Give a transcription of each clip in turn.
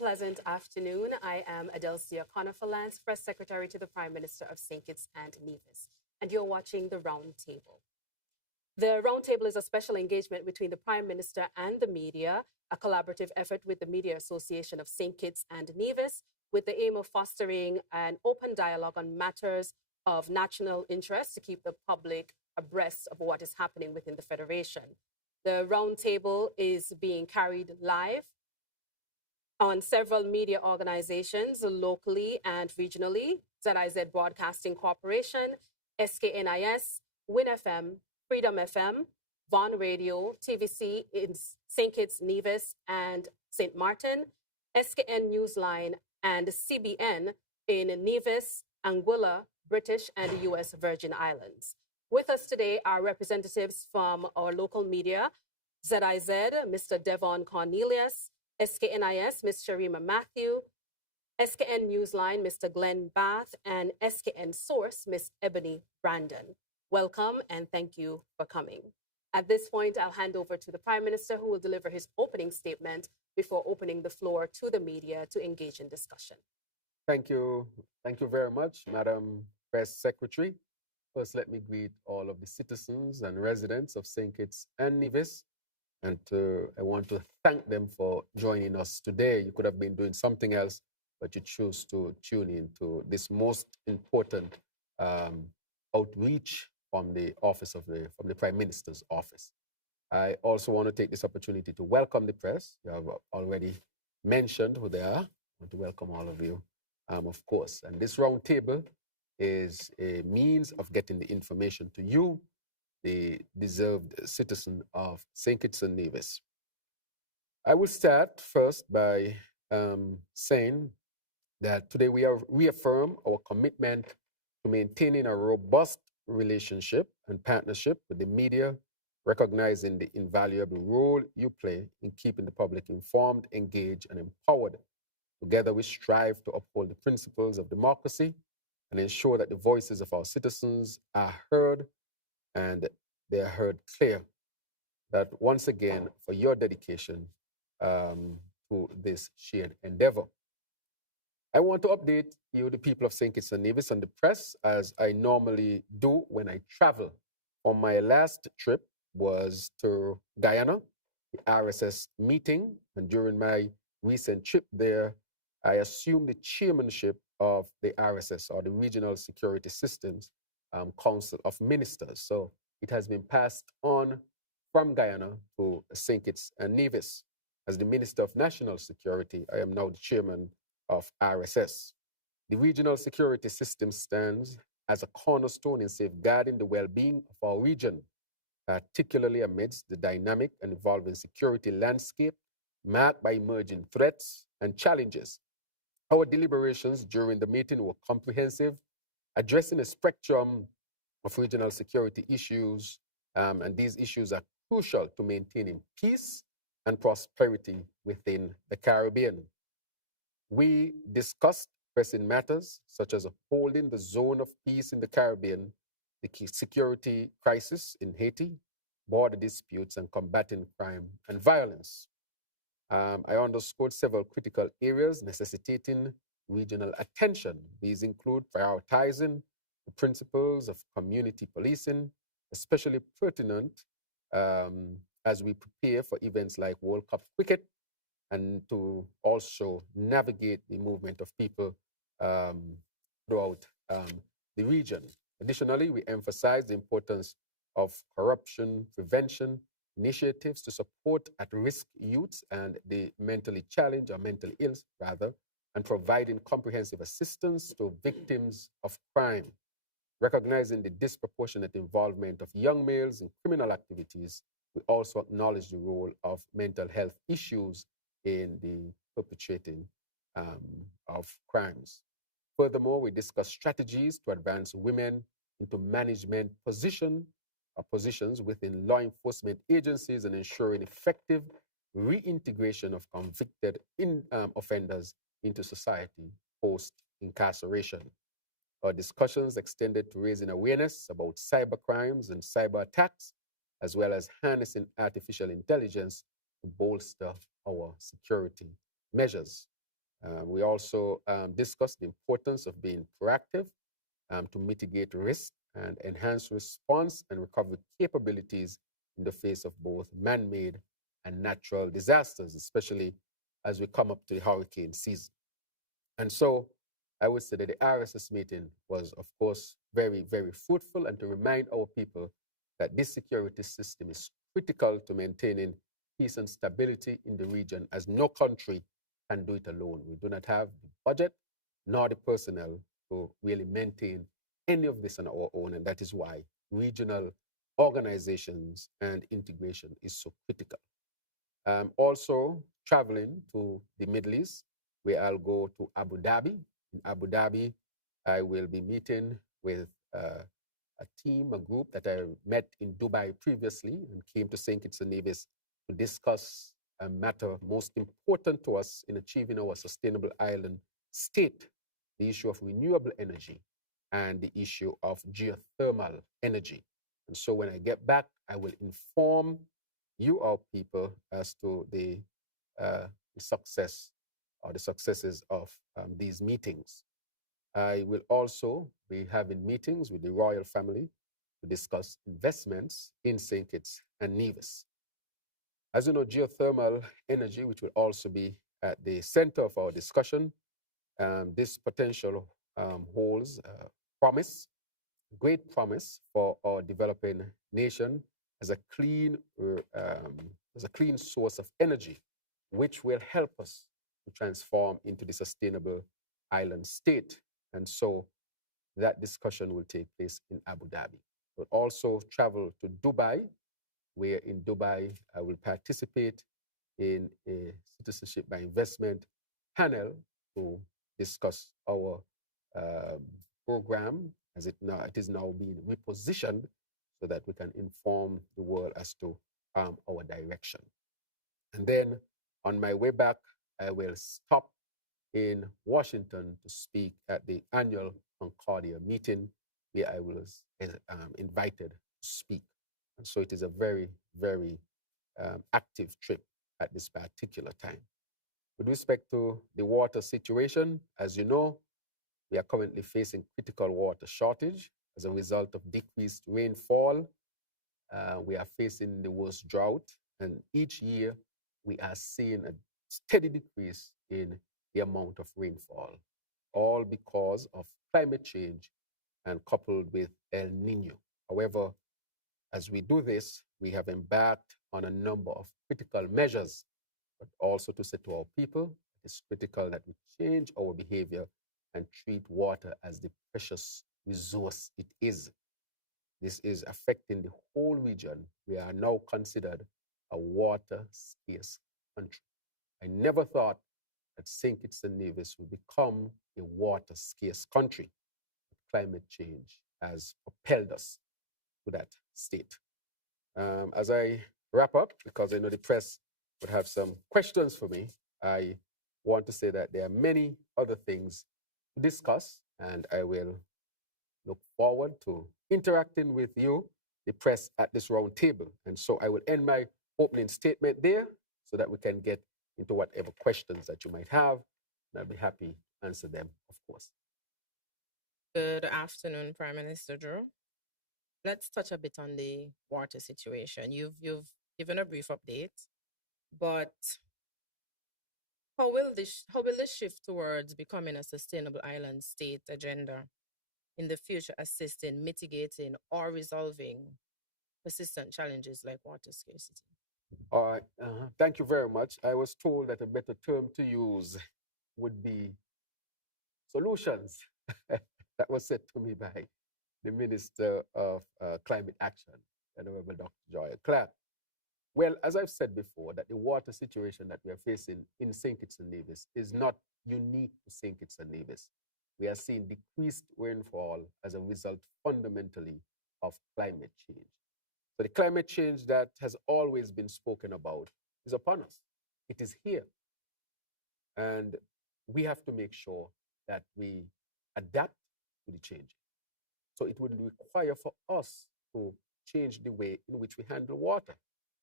pleasant afternoon. I am Adelcia Conifer-Lance, Press Secretary to the Prime Minister of St. Kitts and Nevis, and you're watching the Roundtable. The Roundtable is a special engagement between the Prime Minister and the media, a collaborative effort with the Media Association of St. Kitts and Nevis, with the aim of fostering an open dialogue on matters of national interest to keep the public abreast of what is happening within the Federation. The Roundtable is being carried live on several media organizations locally and regionally: ZIZ Broadcasting Corporation, SKNIS, Win FM, Freedom FM, Vaughan Radio, TVC in St. Kitts, Nevis, and St. Martin, SKN Newsline, and CBN in Nevis, Anguilla, British, and the US Virgin Islands. With us today are representatives from our local media: ZIZ, Mr. Devon Cornelius; SKNIS, Ms. Sharima Matthew; SKN Newsline, Mr. Glenn Bath; and SKN Source, Ms. Ebony Brandon. Welcome and thank you for coming. At this point, I'll hand over to the Prime Minister, who will deliver his opening statement before opening the floor to the media to engage in discussion. Thank you. Thank you very much, Madam Press Secretary. First, let me greet all of the citizens and residents of St. Kitts and Nevis. And I want to thank them for joining us today. You could have been doing something else, but you chose to tune in to this most important outreach from the Prime Minister's office. I also want to take this opportunity to welcome the press. You have already mentioned who they are. I want to welcome all of you, of course. And this roundtable is a means of getting the information to you, the deserved citizen of St. Kitts and Nevis. I will start first by saying that today we reaffirm our commitment to maintaining a robust relationship and partnership with the media, recognizing the invaluable role you play in keeping the public informed, engaged, and empowered. Together, we strive to uphold the principles of democracy and ensure that the voices of our citizens are heard, and they are heard clear. That once again, for your dedication to this shared endeavor. I want to update you, the people of St. Kitts and Nevis, and the press, as I normally do when I travel. On my last trip was to Guyana, the RSS meeting, and during my recent trip there, I assumed the chairmanship of the RSS, or the Regional Security Systems Council of Ministers. So it has been passed on from Guyana to St. Kitts and Nevis. As the Minister of National Security, I am now the chairman of RSS. The Regional Security System stands as a cornerstone in safeguarding the well-being of our region, particularly amidst the dynamic and evolving security landscape marked by emerging threats and challenges. Our deliberations during the meeting were comprehensive, addressing a spectrum of regional security issues, and these issues are crucial to maintaining peace and prosperity within the Caribbean. We discussed pressing matters such as upholding the zone of peace in the Caribbean, the security crisis in Haiti, border disputes, and combating crime and violence. I underscored several critical areas necessitating regional attention. These include prioritizing the principles of community policing, especially pertinent as we prepare for events like World Cup cricket, and to also navigate the movement of people throughout the region. Additionally, we emphasize the importance of corruption prevention initiatives to support at-risk youths and the mentally challenged, or mentally ill rather, and providing comprehensive assistance to victims of crime. Recognizing the disproportionate involvement of young males in criminal activities, we also acknowledge the role of mental health issues in the perpetrating of crimes. Furthermore, we discuss strategies to advance women into management positions within law enforcement agencies and ensuring effective reintegration of convicted offenders into society post-incarceration. Our discussions extended to raising awareness about cyber crimes and cyber attacks, as well as harnessing artificial intelligence to bolster our security measures. We also discussed the importance of being proactive to mitigate risk and enhance response and recovery capabilities in the face of both man-made and natural disasters, especially as we come up to the hurricane season. And so I would say that the RSS meeting was, of course, very, very fruitful, and to remind our people that this security system is critical to maintaining peace and stability in the region, as no country can do it alone. We do not have the budget nor the personnel to really maintain any of this on our own, and that is why regional organizations and integration is so critical. Also, traveling to the Middle East, where I'll go to Abu Dhabi. In Abu Dhabi, I will be meeting with a team, a group that I met in Dubai previously and came to St. Kitts and Nevis to discuss a matter most important to us in achieving our sustainable island state, the issue of renewable energy and the issue of geothermal energy. And so when I get back, I will inform you, our people, as to the success or the successes of these meetings. I will also be having meetings with the royal family to discuss investments in St. Kitts and Nevis. As you know, geothermal energy, which will also be at the center of our discussion, this potential holds promise, great promise for our developing nation as a clean source of energy, which will help us to transform into the sustainable island state. And so that discussion will take place in Abu Dhabi. We'll also travel to Dubai, where in Dubai I will participate in a citizenship by investment panel to discuss our program as it is now being repositioned so that we can inform the world as to our direction. And then on my way back, I will stop in Washington to speak at the annual Concordia meeting where I was invited to speak. And so it is a very, very active trip at this particular time. With respect to the water situation, as you know, we are currently facing critical water shortage as a result of decreased rainfall. We are facing the worst drought, and each year we are seeing a steady decrease in the amount of rainfall, all because of climate change and coupled with El Nino. However, as we do this, we have embarked on a number of critical measures, but also to say to our people, it's critical that we change our behavior and treat water as the precious resource it is. This is affecting the whole region. We are now considered a water scarce country. I never thought that St. Kitts and Nevis would become a water scarce country. Climate change has propelled us to that state. As I wrap up, because I know the press would have some questions for me, I want to say that there are many other things to discuss, and I will look forward to interacting with you, the press, at this round table. And so I will end my opening statement there so that we can get into whatever questions that you might have, and I'll be happy to answer them, of course. Good afternoon, Prime Minister Drew. Let's touch a bit on the water situation. You've given a brief update, but how will this shift towards becoming a sustainable island state agenda in the future assist in mitigating or resolving persistent challenges like water scarcity? All right. Thank you very much. I was told that a better term to use would be solutions. That was said to me by the Minister of Climate Action, Honorable Dr. Joy Clark. Well, as I've said before, that the water situation that we are facing in St. Kitts and Nevis is not unique to St. Kitts and Nevis. We are seeing decreased rainfall as a result fundamentally of climate change. So the climate change that has always been spoken about is upon us. It is here. And we have to make sure that we adapt to the change. So it would require for us to change the way in which we handle water.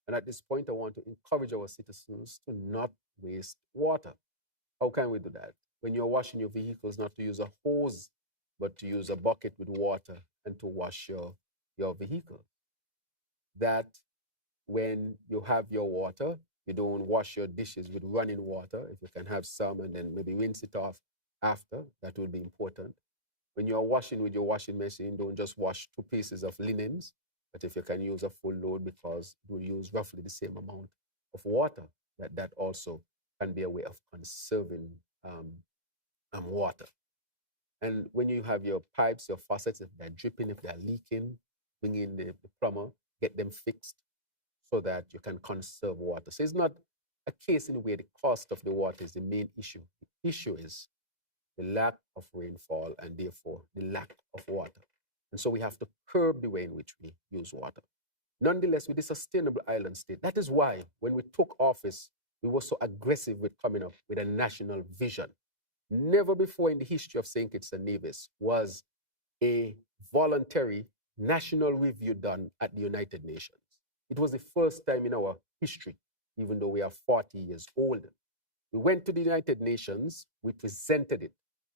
And at this point, I want to encourage our citizens to not waste water. How can we do that? When you're washing your vehicles, not to use a hose, but to use a bucket with water and to wash your vehicle. That when you have your water, you don't wash your dishes with running water. If you can have some and then maybe rinse it off after, that will be important. When you're washing with your washing machine, don't just wash 2 pieces of linens, but if you can use a full load because it will use roughly the same amount of water, that also can be a way of conserving water. And when you have your pipes, your faucets, if they're dripping, if they're leaking, bring in the plumber, get them fixed so that you can conserve water. So it's not a case in where the cost of the water is the main issue. The issue is the lack of rainfall and therefore the lack of water. And so we have to curb the way in which we use water. Nonetheless, with the sustainable island state, that is why when we took office, we were so aggressive with coming up with a national vision. Never before in the history of St. Kitts and Nevis was a voluntary national review done at the United Nations. It was the first time in our history, even though we are 40 years old. We went to the United Nations, we presented it.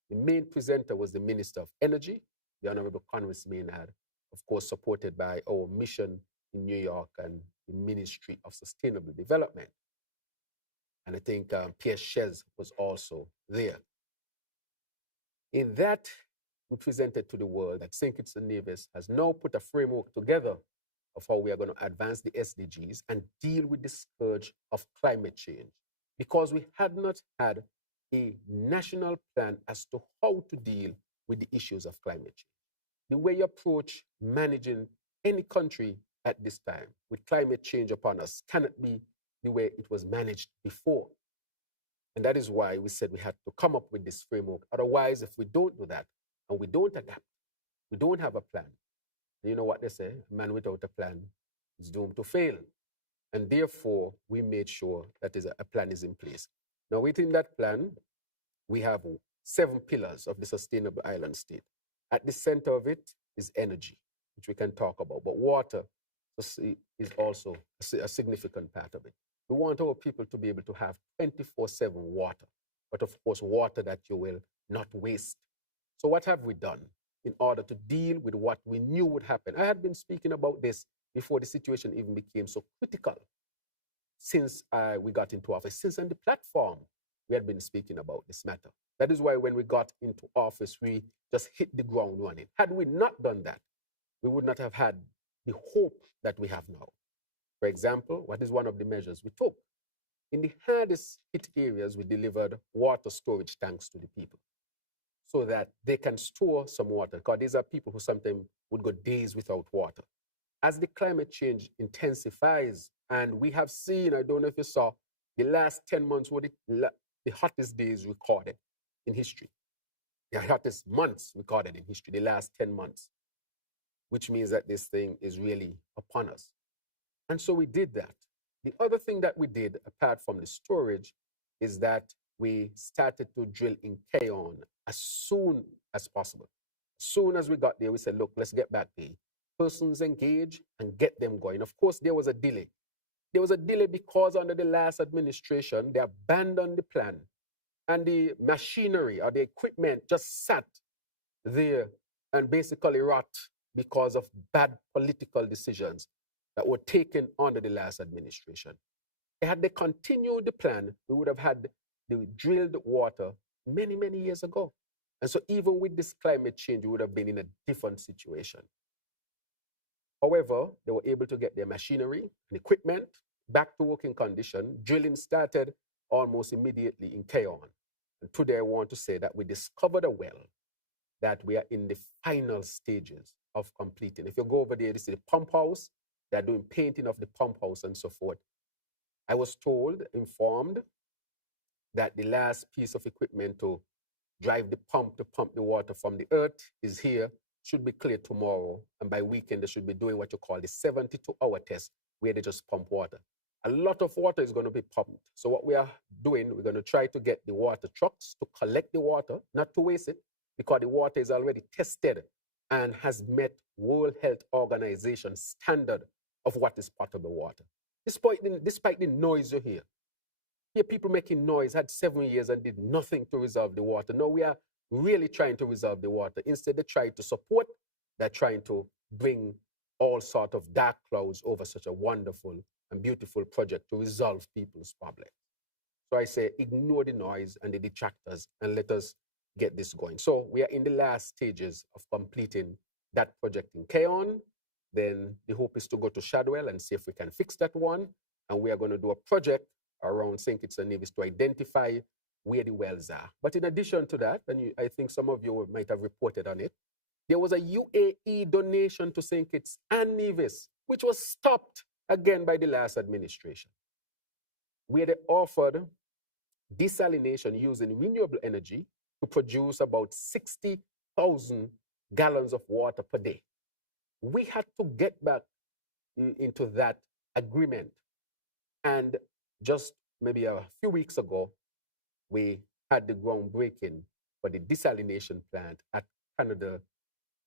The main presenter was the Minister of Energy, the Honorable Congress Maynard, of course, supported by our mission in New York and the Ministry of Sustainable Development. And I think Pierre Chez was also there. In that, we presented to the world that St. Kitts and Nevis has now put a framework together of how we are going to advance the SDGs and deal with the scourge of climate change, because we had not had a national plan as to how to deal with the issues of climate change. The way you approach managing any country at this time with climate change upon us cannot be the way it was managed before. And that is why we said we had to come up with this framework. Otherwise, if we don't do that and we don't adapt, we don't have a plan, you know what they say, a man without a plan is doomed to fail. And therefore, we made sure that a plan is in place. Now, within that plan, we have 7 pillars of the sustainable island state. At the center of it is energy, which we can talk about, but water is also a significant part of it. We want our people to be able to have 24/7 water, but of course, water that you will not waste. So what have we done in order to deal with what we knew would happen? I had been speaking about this before the situation even became so critical. Since we got into office, since on the platform, we had been speaking about this matter. That is why when we got into office, we just hit the ground running. Had we not done that, we would not have had the hope that we have now. For example, what is one of the measures we took? In the hardest hit areas, we delivered water storage tanks to the people so that they can store some water, because these are people who sometimes would go days without water. As the climate change intensifies, and we have seen, I don't know if you saw, the last 10 months were the hottest days recorded in history. The hottest months recorded in history, the last 10 months, which means that this thing is really upon us. And so we did that. The other thing that we did, apart from the storage, is that we started to drill in Guyana as soon as possible. As soon as we got there, we said, look, let's get back the persons engaged and get them going. Of course, there was a delay. There was a delay because under the last administration, they abandoned the plan and the machinery or the equipment just sat there and basically rot because of bad political decisions that were taken under the last administration. Had they continued the plan, we would have had the drilled water many, many years ago. And so even with this climate change, we would have been in a different situation. However, they were able to get their machinery and equipment back to working condition. Drilling started almost immediately in Guyana. And today I want to say that we discovered a well that we are in the final stages of completing. If you go over there, this is the pump house. They're doing painting of the pump house and so forth. I was informed that the last piece of equipment to drive the pump to pump the water from the earth is here, should be clear tomorrow. And by weekend, they should be doing what you call the 72-hour test, where they just pump water. A lot of water is going to be pumped. So what we are doing, we're going to try to get the water trucks to collect the water, not to waste it, because the water is already tested and has met World Health Organization standard of what is potable water. Despite the noise you hear, Here, people making noise, had 7 years and did nothing to resolve the water. No, we are really trying to resolve the water. Instead, they try to support, they're trying to bring all sort of dark clouds over such a wonderful and beautiful project to resolve people's problems. So I say, ignore the noise and the detractors and let us get this going. So we are in the last stages of completing that project in Keon. Then the hope is to go to Shadwell and see if we can fix that one. And we are going to do a project around St. Kitts and Nevis to identify where the wells are. But in addition to that, and I think some of you might have reported on it, there was a UAE donation to St. Kitts and Nevis, which was stopped again by the last administration, where they offered desalination using renewable energy to produce about 60,000 gallons of water per day. We had to get back into that agreement. And just maybe a few weeks ago, we had the groundbreaking for the desalination plant at Canada,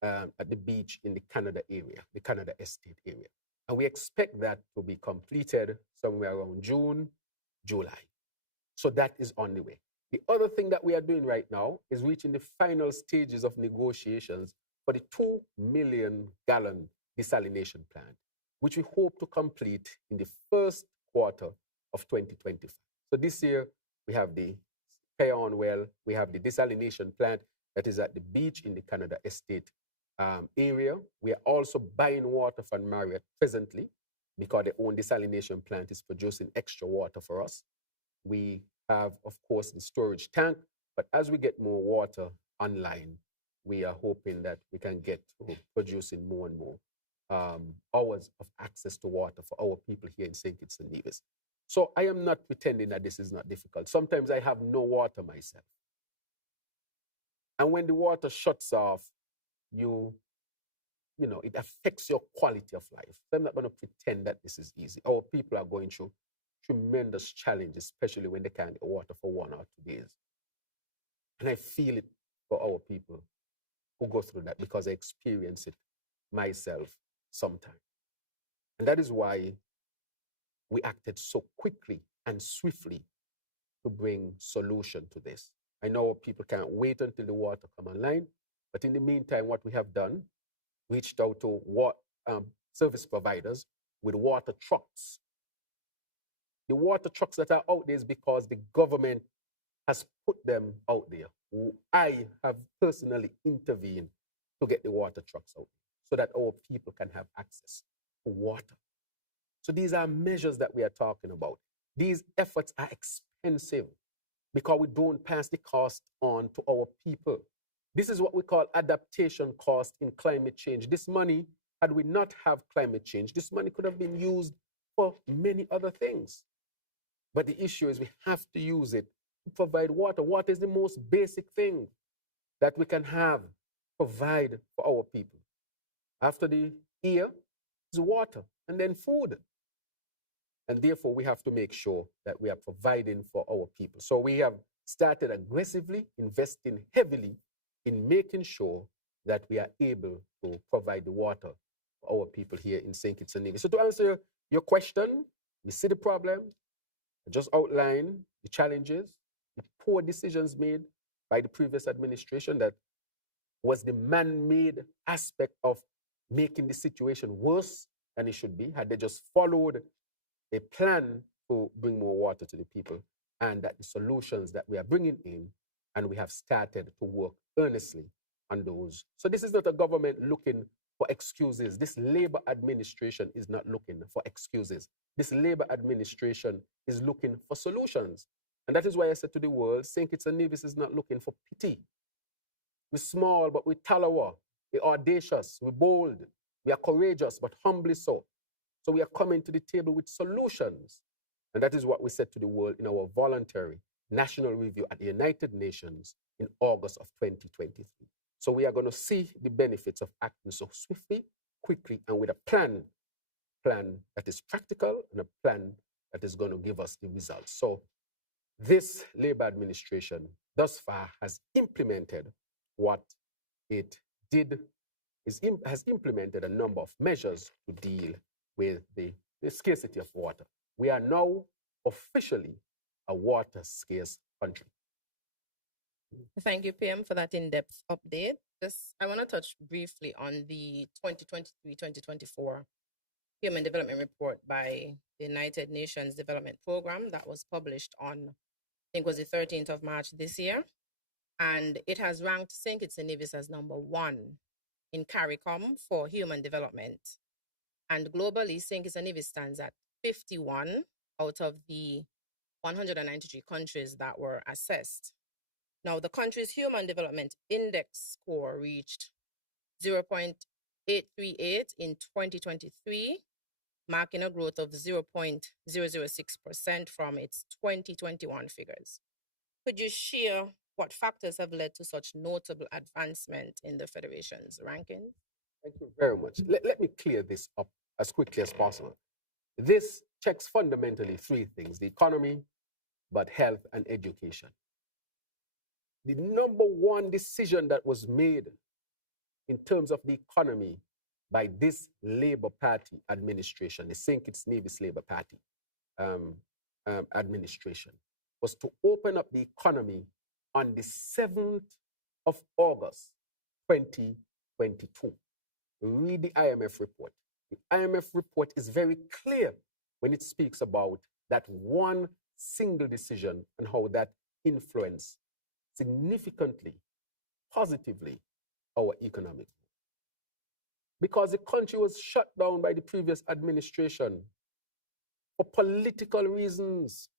at the beach in the Canada area, the Canada Estate area. And we expect that to be completed somewhere around June, July. So that is on the way. The other thing that we are doing right now is reaching the final stages of negotiations for the 2 million gallon desalination plant, which we hope to complete in the first quarter of 2025. So this year, we have the Keon well, we have the desalination plant that is at the beach in the Canada Estate area. We are also buying water from Marriott presently because their own desalination plant is producing extra water for us. We have, of course, the storage tank, but as we get more water online, we are hoping that we can get to producing more and more hours of access to water for our people here in St. Kitts and Nevis. So I am not pretending that this is not difficult. Sometimes I have no water myself. And when the water shuts off, it affects your quality of life. So I'm not going to pretend that this is easy. Our people are going through tremendous challenges, especially when they can't get water for 1 or 2 days. And I feel it for our people who go through that because I experience it myself sometimes. And that is why we acted so quickly and swiftly to bring solution to this. I know people can't wait until the water come online, but in the meantime, what we have done, reached out to service providers with water trucks. The water trucks that are out there is because the government has put them out there. I have personally intervened to get the water trucks out so that our people can have access to water. So these are measures that we are talking about. These efforts are expensive because we don't pass the cost on to our people. This is what we call adaptation cost in climate change. This money, had we not have climate change, this money could have been used for many other things. But the issue is we have to use it to provide water. Water is the most basic thing that we can provide for our people. After the air is water and then food. And therefore, we have to make sure that we are providing for our people. So we have started aggressively investing heavily in making sure that we are able to provide the water for our people here in St. Kitts and Nevis. So to answer your question, we see the problem, just outline the challenges, the poor decisions made by the previous administration that was the man-made aspect of making the situation worse than it should be, had they just followed a plan to bring more water to the people, and that the solutions that we are bringing in, and we have started to work earnestly on those. So this is not a government looking for excuses. This Labour administration is not looking for excuses. This Labour administration is looking for solutions. And that is why I said to the world, St. Kitts and Nevis is not looking for pity. We're small, but we're talawa. We're audacious. We're bold. We are courageous, but humbly so. So we are coming to the table with solutions. And that is what we said to the world in our voluntary national review at the United Nations in August of 2023. So we are going to see the benefits of acting so swiftly, quickly, and with a plan that is practical and a plan that is going to give us the results. So this Labour administration thus far has implemented what it did, has implemented a number of measures to deal with the scarcity of water. We are now officially a water-scarce country. Thank you, PM, for that in-depth update. I want to touch briefly on the 2023-2024 Human Development Report by the United Nations Development Program that was published on, I think it was the 13th of March this year. And it has ranked St. Kitts and Nevis as number 1 in CARICOM for human development. And globally, St. Kitts and Nevis stands at 51 out of the 193 countries that were assessed. Now, the country's Human Development Index score reached 0.838 in 2023, marking a growth of 0.006% from its 2021 figures. Could you share what factors have led to such notable advancement in the Federation's ranking? Thank you very much. Let me clear this up as quickly as possible. This checks fundamentally 3 things: the economy, but health and education. The number 1 decision that was made in terms of the economy by this Labour Party administration, the St. Kitts Nevis Labour Party administration, was to open up the economy on the 7th of August, 2022. Read the IMF report. The IMF report is very clear when it speaks about that one single decision and how that influenced significantly, positively, our economic. Because the country was shut down by the previous administration for political reasons.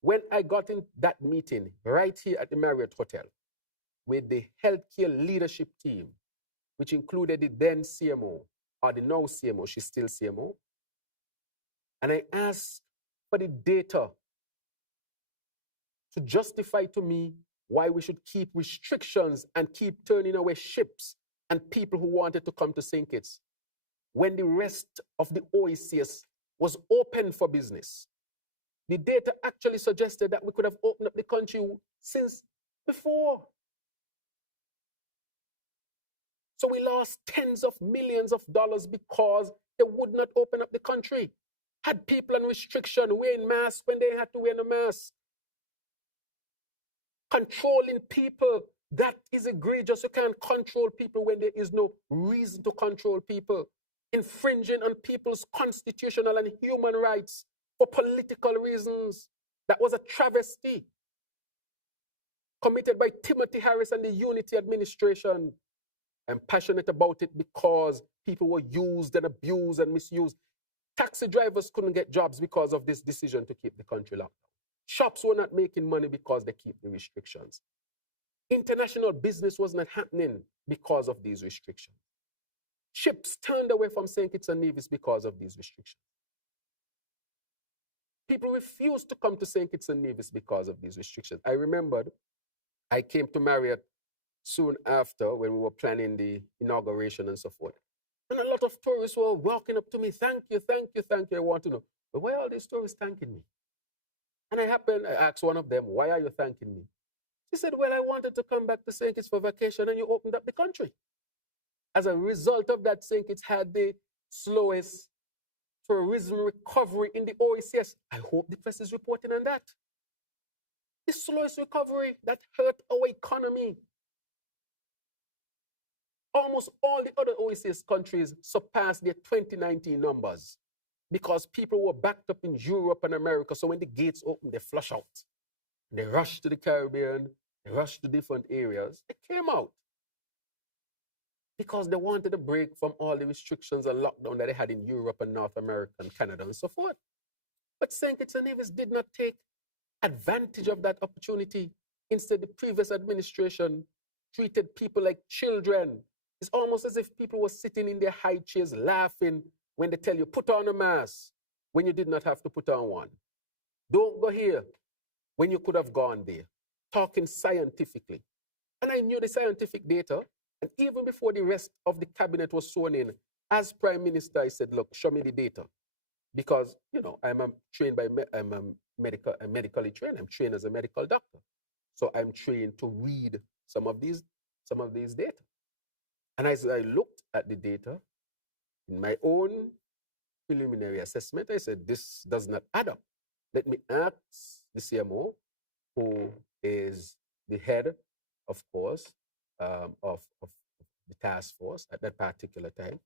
When I got in that meeting right here at the Marriott Hotel with the healthcare leadership team, which included the then CMO, or the now CMO, she's still CMO, and I asked for the data to justify to me why we should keep restrictions and keep turning away ships and people who wanted to come to St. Kitts when the rest of the OECS was open for business. The data actually suggested that we could have opened up the country since before. So we lost tens of millions of dollars because they would not open up the country. Had people on restriction, wearing masks when they had to wear no mask. Controlling people, that is egregious. You can't control people when there is no reason to control people. Infringing on people's constitutional and human rights for political reasons. That was a travesty committed by Timothy Harris and the Unity administration. I'm passionate about it because people were used and abused and misused. Taxi drivers couldn't get jobs because of this decision to keep the country locked down. Shops were not making money because they keep the restrictions. International business was not happening because of these restrictions. Ships turned away from St. Kitts and Nevis because of these restrictions. People refused to come to St. Kitts and Nevis because of these restrictions. I remembered I came to Marriott soon after when we were planning the inauguration and so forth. And a lot of tourists were walking up to me, thank you, thank you, thank you. I want to know, but why are all these tourists thanking me? And I asked one of them, why are you thanking me? She said, well, I wanted to come back to St. Kitts for vacation and you opened up the country. As a result of that, St. Kitts had the slowest tourism recovery in the OECS. I hope the press is reporting on that. The slowest recovery that hurt our economy. Almost all the other OECS countries surpassed their 2019 numbers because people were backed up in Europe and America. So when the gates opened, they flush out. They rushed to the Caribbean, they rushed to different areas. They came out because they wanted a break from all the restrictions and lockdown that they had in Europe and North America and Canada and so forth. But St. Kitts and Nevis did not take advantage of that opportunity. Instead, the previous administration treated people like children. It's almost as if people were sitting in their high chairs laughing when they tell you, put on a mask, when you did not have to put on one. Don't go here, when you could have gone there. Talking scientifically. And I knew the scientific data, and even before the rest of the cabinet was sworn in, as Prime Minister, I said, look, show me the data. Because, you know, I'm medically trained. I'm trained as a medical doctor. So I'm trained to read some of these data. And as I looked at the data, in my own preliminary assessment, I said, this does not add up. Let me ask the CMO, who is the head, of course, of the task force at that particular time,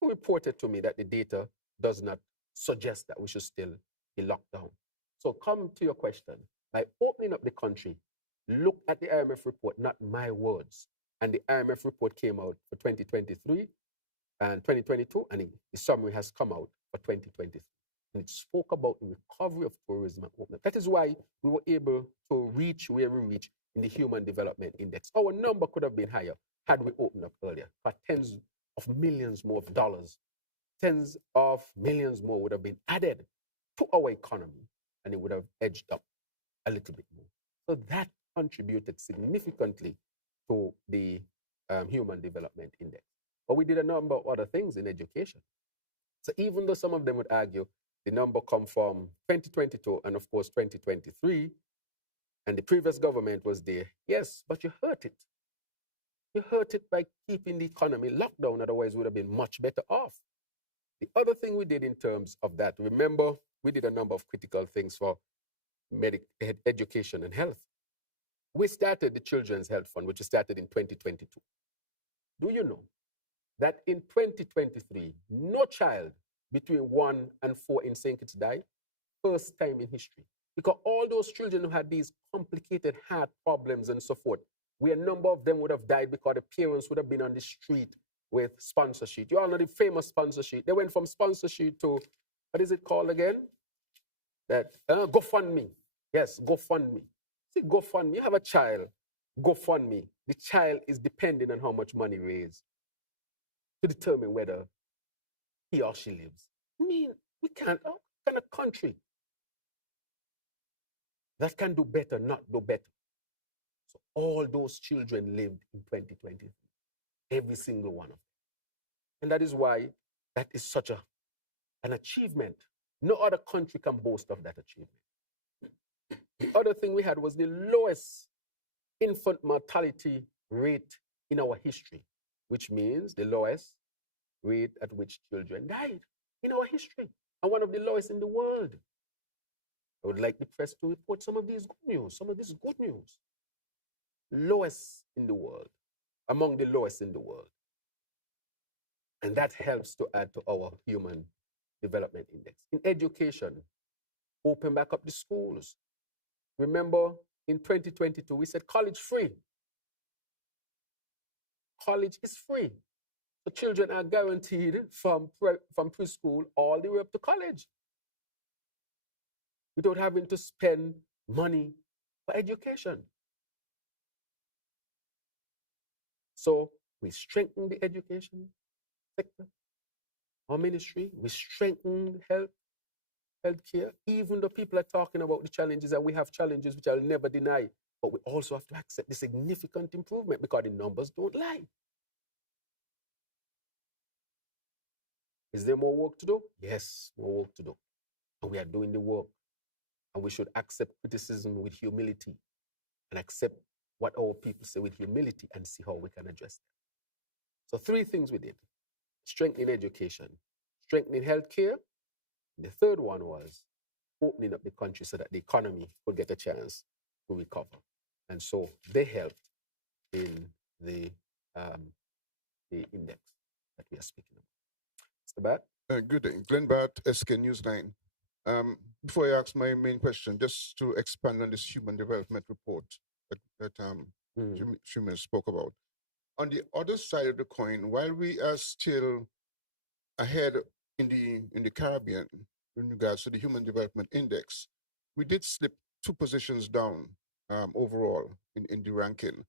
who reported to me that the data does not suggest that we should still be locked down. So come to your question. By opening up the country, look at the IMF report, not my words. And the IMF report came out for 2023 and 2022, and the summary has come out for 2023. And it spoke about the recovery of tourism and opening. That is why we were able to reach where we reached in the Human Development Index. Our number could have been higher had we opened up earlier, for tens of millions more of dollars, tens of millions more would have been added to our economy, and it would have edged up a little bit more. So that contributed significantly to the Human Development Index. But we did a number of other things in education. So even though some of them would argue the number come from 2022 and of course 2023, and the previous government was there, yes, but you hurt it. You hurt it by keeping the economy locked down, otherwise we would have been much better off. The other thing we did in terms of that, remember, we did a number of critical things for education and health. We started the Children's Health Fund, which started in 2022. Do you know that in 2023, no child between 1 and 4 in St. Kitts died? First time in history. Because all those children who had these complicated heart problems and so forth, where a number of them would have died because the parents would have been on the street with sponsor sheet. You all know the famous sponsor sheet. They went from sponsor sheet to, what is it called again? That GoFundMe. Yes, GoFundMe. See, GoFundMe, you have a child, GoFundMe. The child is depending on how much money raised to determine whether he or she lives. I mean, we can't, how can a country that can do better not do better? So all those children lived in 2023. Every single one of them. And that is why that is such an achievement. No other country can boast of that achievement. The other thing we had was the lowest infant mortality rate in our history, which means the lowest rate at which children died in our history, and one of the lowest in the world. I would like the press to report some of these good news, Lowest in the world, among the lowest in the world. And that helps to add to our Human Development Index. In education, open back up the schools. Remember, in 2022, we said college free. College is free. The children are guaranteed from preschool all the way up to college without having to spend money for education. So we strengthen the education sector, our ministry. We strengthen healthcare, even though people are talking about the challenges, and we have challenges which I'll never deny, but we also have to accept the significant improvement because the numbers don't lie. Is there more work to do? Yes, more work to do. And we are doing the work. And we should accept criticism with humility and accept what our people say with humility and see how we can address them. So 3 things we did: strengthening education, strengthening healthcare. The third one was opening up the country so that the economy would get a chance to recover. And so they helped in the index that we are speaking about. Mr. Bat? Good day. Glenn Bat, SK News 9. Before I ask my main question, just to expand on this human development report that Shuman spoke about. On the other side of the coin, while we are still ahead in the Caribbean in regards to the Human Development Index, we did slip 2 positions down overall in the ranking.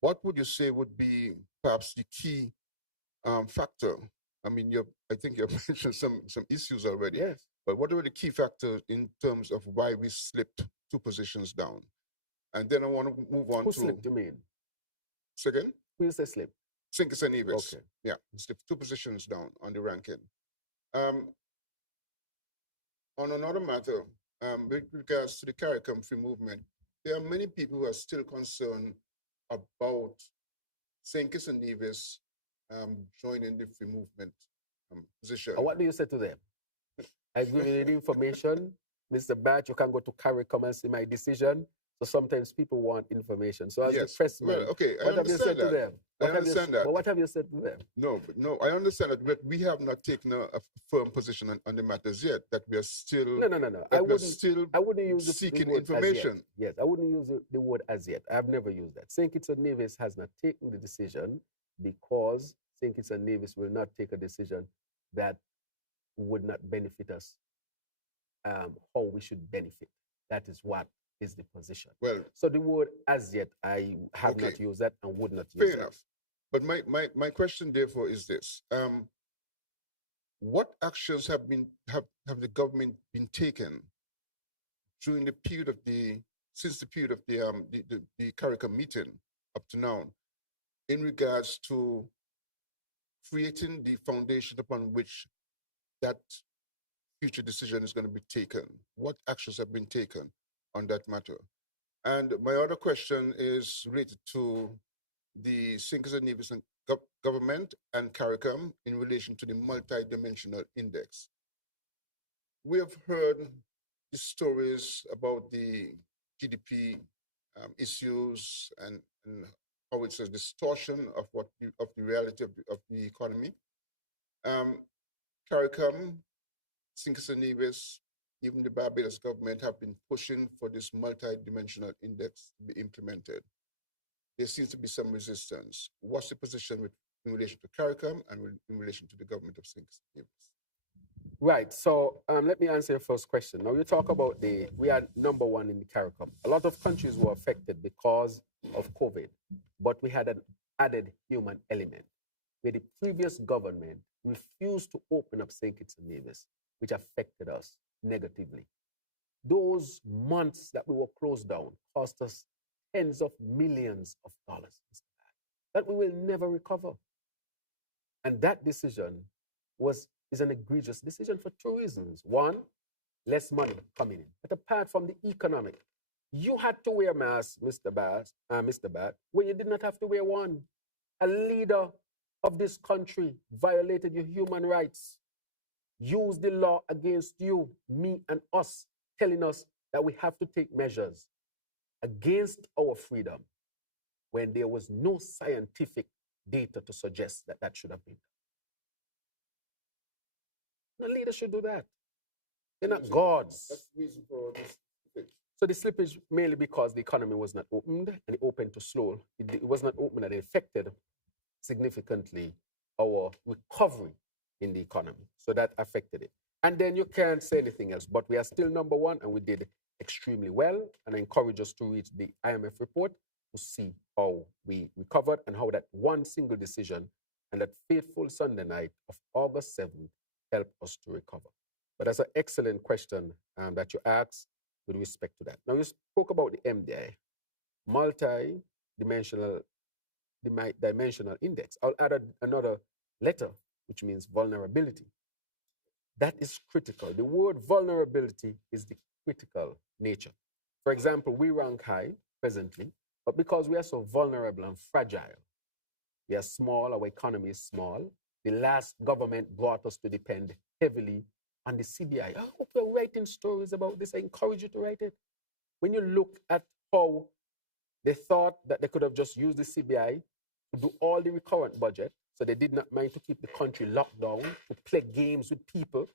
What would you say would be perhaps the key factor? I mean, I think you've mentioned some issues already. Yes. But what were the key factors in terms of why we slipped 2 positions down? And then I want to move on Who to... slipped, you mean? Second? Who you say slipped? St. Kitts and Nevis. Okay. Yeah, slipped 2 positions down on the ranking. On another matter, with regards to the CARICOM free movement, there are many people who are still concerned about St. Kitts and Nevis joining the free movement position. And what do you say to them? I give you the information Mr. Bat, you can go to CARICOM and see my decision. So sometimes people want information. So as the Yes. pressman, Well, okay, I what have you said understand to that. them? I What have you understand s- that. But what have you said to them? No, I understand that, but we have not taken a firm position on the matters yet. That we are still No. that I we are wouldn't. still I wouldn't use the seeking word as yet. information. Yes, I wouldn't use the word as yet. I've never used that. St. Kitts and Nevis has not taken the decision because St. Kitts and Nevis will not take a decision that would not benefit us how we should benefit. That is what is the position. Well, So the word as yet, I have Okay. not used that and would not use fair that. enough. But my question therefore is this: what actions have the government been taken during the period of since the period of the CARICOM meeting up to now in regards to creating the foundation upon which that future decision is going to be taken? What actions have been taken on that matter? And my other question is related to the St. Kitts and Nevis and government and CARICOM in relation to the multidimensional index. We have heard the stories about the GDP issues and how it's a distortion of the reality of the economy. CARICOM, St. Kitts and Nevis, even the Barbados government have been pushing for this multidimensional index to be implemented. There seems to be some resistance. What's the position in relation to CARICOM and in relation to the government of St. Kitts and Nevis? Right. So let me answer your first question. Now you talk about we are number one in the CARICOM. A lot of countries were affected because of COVID, but we had an added human element where the previous government refused to open up St. Kitts and Nevis, which affected us negatively. Those months that we were closed down cost us tens of millions of dollars that we will never recover. And that decision is an egregious decision for two reasons. One, less money coming in. But apart from the economic, you had to wear masks, Mr. Bat, when you did not have to wear one. A leader of this country violated your human rights, used the law against you, me, and us, telling us that we have to take measures against our freedom when there was no scientific data to suggest that that should have been done. No leader should do that. They're not gods. That's the reason for this slippage. So the slippage mainly because the economy was not opened and it opened too slow. It was not open and it affected significantly our recovery in the economy. So that affected it. And then you can't say anything else, but we are still number one and we did extremely well. And I encourage us to read the IMF report to see how we recovered and how that one single decision and that fateful Sunday night of August 7th helped us to recover. But that's an excellent question that you asked with respect to that. Now, you spoke about the MDI, multi-dimensional index. I'll add another letter, which means vulnerability. That is critical. The word vulnerability is the critical nature. For example, we rank high presently, but because we are so vulnerable and fragile, we are small, our economy is small. The last government brought us to depend heavily on the CBI. I hope you're writing stories about this. I encourage you to write it. When you look at how they thought that they could have just used the CBI to do all the recurrent budget, so they did not mind to keep the country locked down, to play games with people,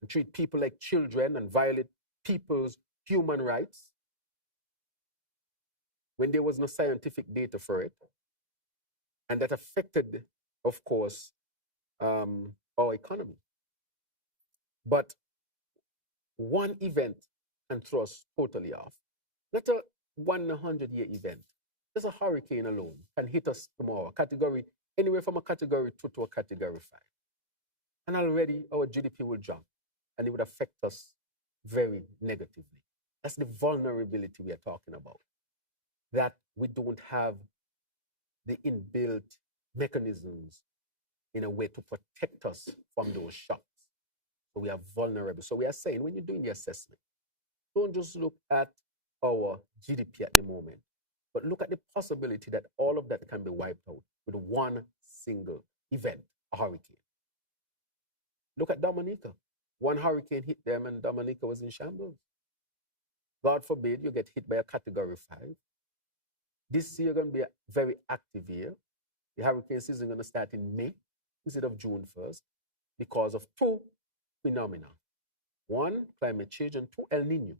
and treat people like children and violate people's human rights, when there was no scientific data for it. And that affected, of course, our economy. But one event can throw us totally off. Not a 1 in a 100-year event. Just a hurricane alone can hit us tomorrow, anywhere from a category 2 to a category 5. And already our GDP will jump, and it would affect us very negatively. That's the vulnerability we are talking about. That we don't have the inbuilt mechanisms in a way to protect us from those shocks. So we are vulnerable. So we are saying, when you're doing the assessment, don't just look at our GDP at the moment, but look at the possibility that all of that can be wiped out with one single event, a hurricane. Look at Dominica. one hurricane hit them and Dominica was in shambles. God forbid you get hit by a category 5. This year going to be a very active year. The hurricane season going to start in May instead of June 1st because of 2 phenomena. 1, climate change, and 2, El Nino,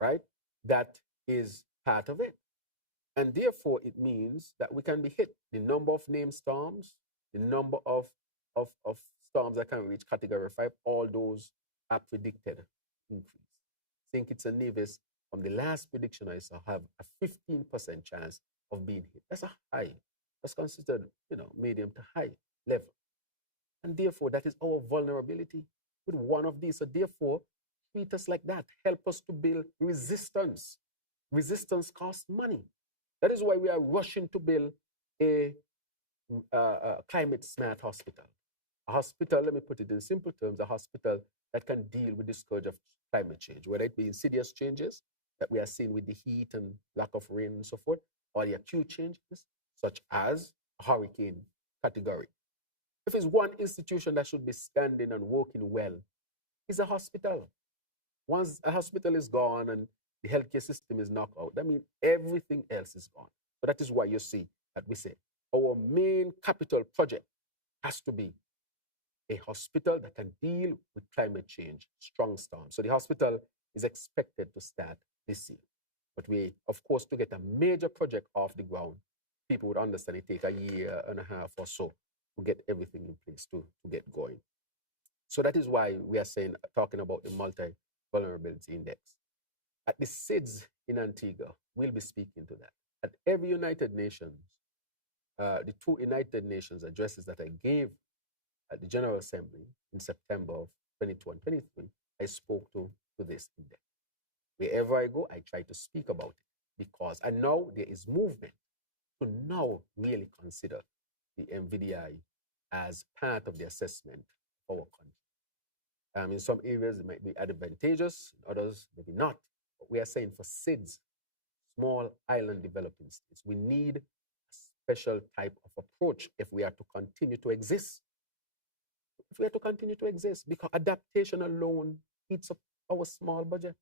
right? That is part of it. And therefore, it means that we can be hit. The number of named storms, the number of storms that can reach category 5, all those are predicted increase. St. Kitts and Nevis, from the last prediction I saw, have a 15% chance of being hit. That's a high. That's considered, medium to high level. And therefore, that is our vulnerability with one of these. So therefore, treat us like that. Help us to build resistance. Resistance costs money. That is why we are rushing to build a climate smart hospital. A hospital, let me put it in simple terms, a hospital that can deal with the scourge of climate change, whether it be insidious changes that we are seeing with the heat and lack of rain and so forth, or the acute changes, such as a hurricane category. If it's one institution that should be standing and working well, it's a hospital. Once a hospital is gone and the healthcare system is knocked out, that means everything else is gone. So that is why you see that we say our main capital project has to be a hospital that can deal with climate change, strong storms. So the hospital is expected to start this year. But we, of course, to get a major project off the ground, people would understand it take a year and a half or so to get everything in place to get going. So that is why we are talking about the multi-vulnerability index. At the SIDS in Antigua, we'll be speaking to that. At every United Nations, the 2 United Nations addresses that I gave at the General Assembly in September of 22 and 23, I spoke to this index. Wherever I go, I try to speak about it because I know there is movement to now really consider the MVDI as part of the assessment of our country. In some areas, it might be advantageous, in others, maybe not. But we are saying for SIDS, small island developing states, we need a special type of approach if we are to continue to exist. If we are to continue to exist, because adaptation alone eats up our small budget.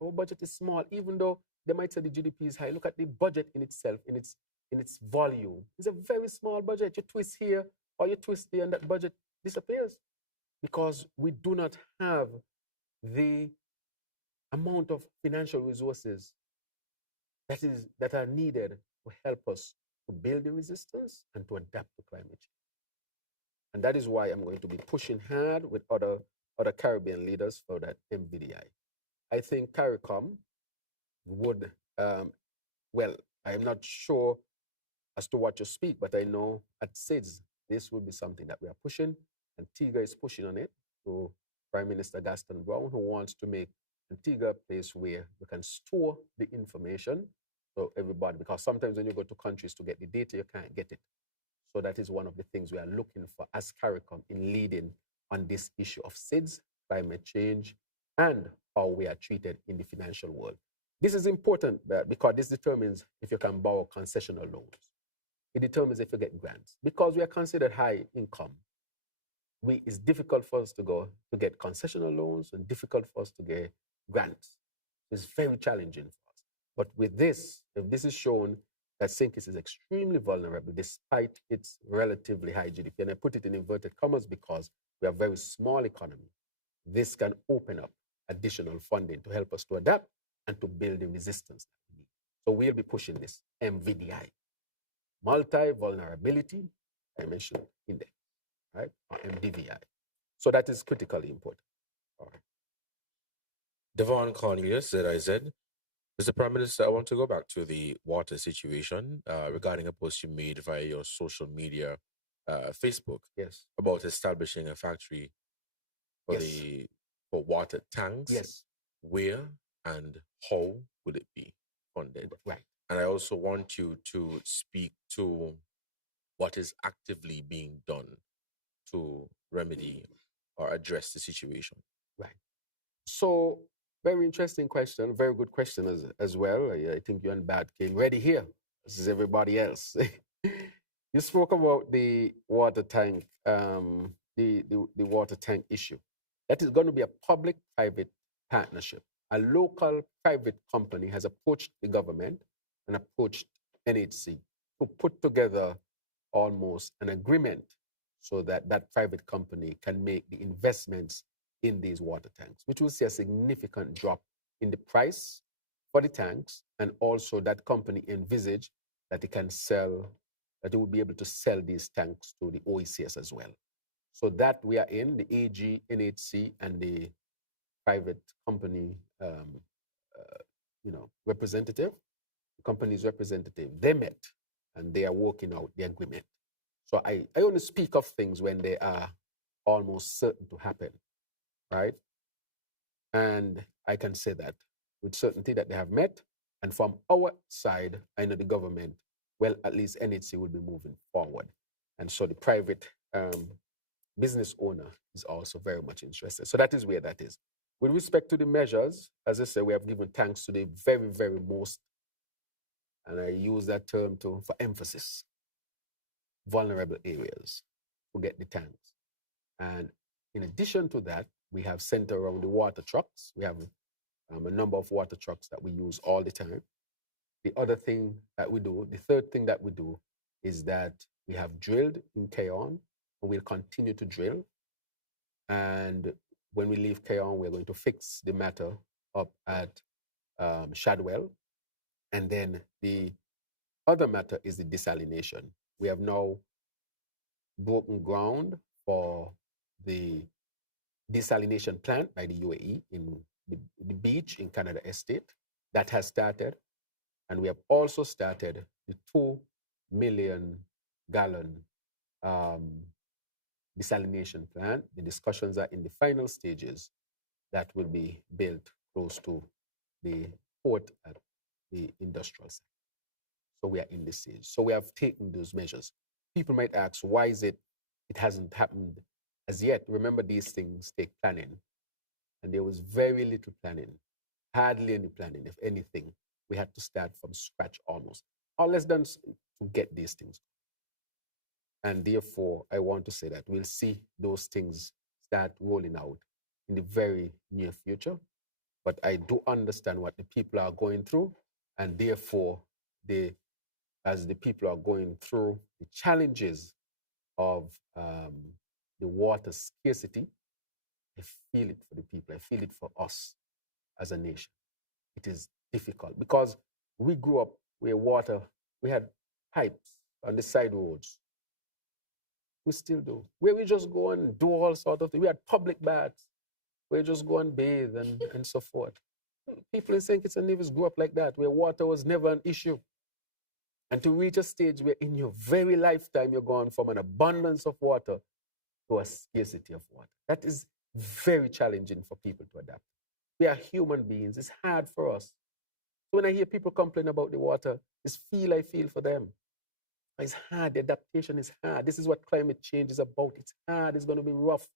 Our budget is small, even though they might say the GDP is high. Look at the budget in itself, in its volume. It's a very small budget. You twist here or you twist there, and that budget disappears because we do not have the amount of financial resources that are needed to help us to build the resistance and to adapt to climate change. And that is why I'm going to be pushing hard with other Caribbean leaders for that MVDI. I think CARICOM would, I'm not sure as to what you speak, but I know at SIDS, this will be something that we are pushing, and Antigua is pushing on it to Prime Minister Gaston Brown, who wants to make Antigua a place where you can store the information for everybody, because sometimes when you go to countries to get the data, you can't get it. So that is one of the things we are looking for as CARICOM in leading on this issue of SIDS, climate change, and how we are treated in the financial world. This is important because this determines if you can borrow concessional loans. It determines if you get grants. Because we are considered high income, it's difficult for us to get concessional loans and difficult for us to get grants. It's very challenging for us. But with this, if this is shown that St. Kitts is extremely vulnerable despite its relatively high GDP, and I put it in inverted commas because we are a very small economy, this can open up additional funding to help us to adapt and to build the resistance that we need. So we'll be pushing this MVDI, multi-vulnerability dimension index, right, or MDVI. So that is critically important. All right. Devon Cornelius, ZIZ. Mr. Prime Minister, I want to go back to the water situation regarding a post you made via your social media, Facebook, yes, about establishing a factory for for water tanks. Yes. Where and how would it be funded? Right. And I also want you to speak to what is actively being done to remedy or address the situation. Right. So, very interesting question. Very good question as well. I think you and Bad came ready here. This is everybody else. You spoke about the water tank the water tank issue. That is going to be a public-private partnership. A local private company has approached the government and approached NHC to put together almost an agreement so that that private company can make the investments in these water tanks, which will see a significant drop in the price for the tanks, and also that company envisage that it can sell, that it will be able to sell these tanks to the OECS as well. So that we are in, the AG, NHC, and the private company, representative, the company's representative, they met and they are working out the agreement. So I only speak of things when they are almost certain to happen, right? And I can say that with certainty that they have met. And from our side, I know the government, well, at least NHC will be moving forward. And so the private business owner is also very much interested. So that is where that is. With respect to the measures, as I said, we have given thanks to the very, very most, and I use that term for emphasis, vulnerable areas to get the tanks. And in addition to that, we have centered around the water trucks. We have a number of water trucks that we use all the time. The other thing that we do, the third thing that we do, is that we have drilled in Cayon, and we'll continue to drill. And when we leave Cayon, we're going to fix the matter up at Shadwell. And then the other matter is the desalination. We have now broken ground for the desalination plant by the UAE in the beach in Canada Estate. That has started. And we have also started the 2 million gallon desalination plant. The discussions are in the final stages. That will be built close to the port at the industrial site. So we are in this stage. So we have taken those measures. People might ask, why is it hasn't happened as yet? Remember, these things take planning. And there was very little planning, hardly any planning, if anything. We had to start from scratch almost, or less than to get these things. And therefore, I want to say that we'll see those things start rolling out in the very near future. But I do understand what the people are going through, and therefore, as the people are going through the challenges of the water scarcity, I feel it for the people. I feel it for us as a nation. It is difficult because we grew up where we had pipes on the side roads. We still do. Where we just go and do all sorts of things. We had public baths where you just go and bathe and so forth. People in St. Kitts and Nevis grew up like that, where water was never an issue. And to reach a stage where in your very lifetime you're going from an abundance of water to a scarcity of water. That is very challenging for people to adapt. We are human beings. It's hard for us. So when I hear people complain about the water, I feel for them. It's hard. The adaptation is hard. This is what climate change is about. It's hard. It's going to be rough.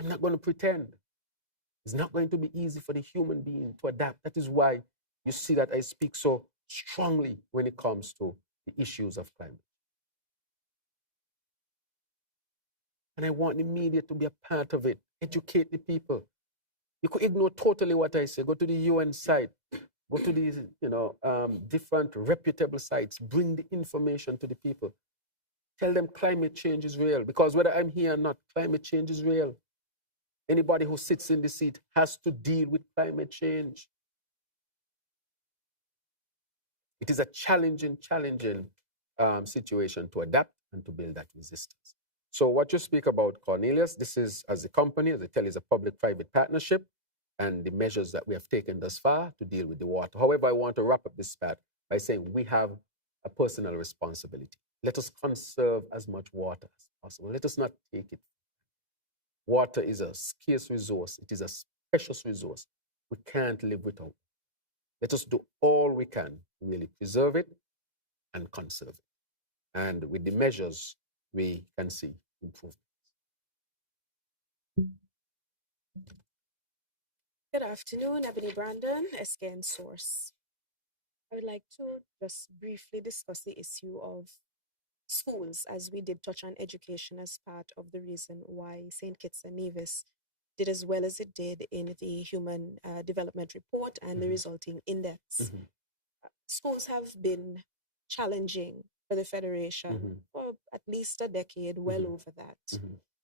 I'm not going to pretend. It's not going to be easy for the human being to adapt. That is why you see that I speak so strongly when it comes to the issues of climate. And I want the media to be a part of it. Educate the people. You could ignore totally what I say. Go to the UN site. Go to these, different reputable sites. Bring the information to the people. Tell them climate change is real. Because whether I'm here or not, climate change is real. Anybody who sits in the seat has to deal with climate change. It is a challenging situation to adapt and to build that resistance. So what you speak about, Cornelius, this is, as a company, as I tell you, is a public-private partnership, and the measures that we have taken thus far to deal with the water. However, I want to wrap up this part by saying we have a personal responsibility. Let us conserve as much water as possible. Let us not take it. Water is a scarce resource. It is a precious resource. We can't live without it. Let us do all we can to really preserve it and conserve it. And with the measures, we can see improvements. Good afternoon, Ebony Brandon, SKN Source. I would like to just briefly discuss the issue of schools, as we did touch on education as part of the reason why St. Kitts and Nevis did as well as it did in the Human Development Report and the resulting index. Schools have been challenging for the Federation for at least a decade, well over that.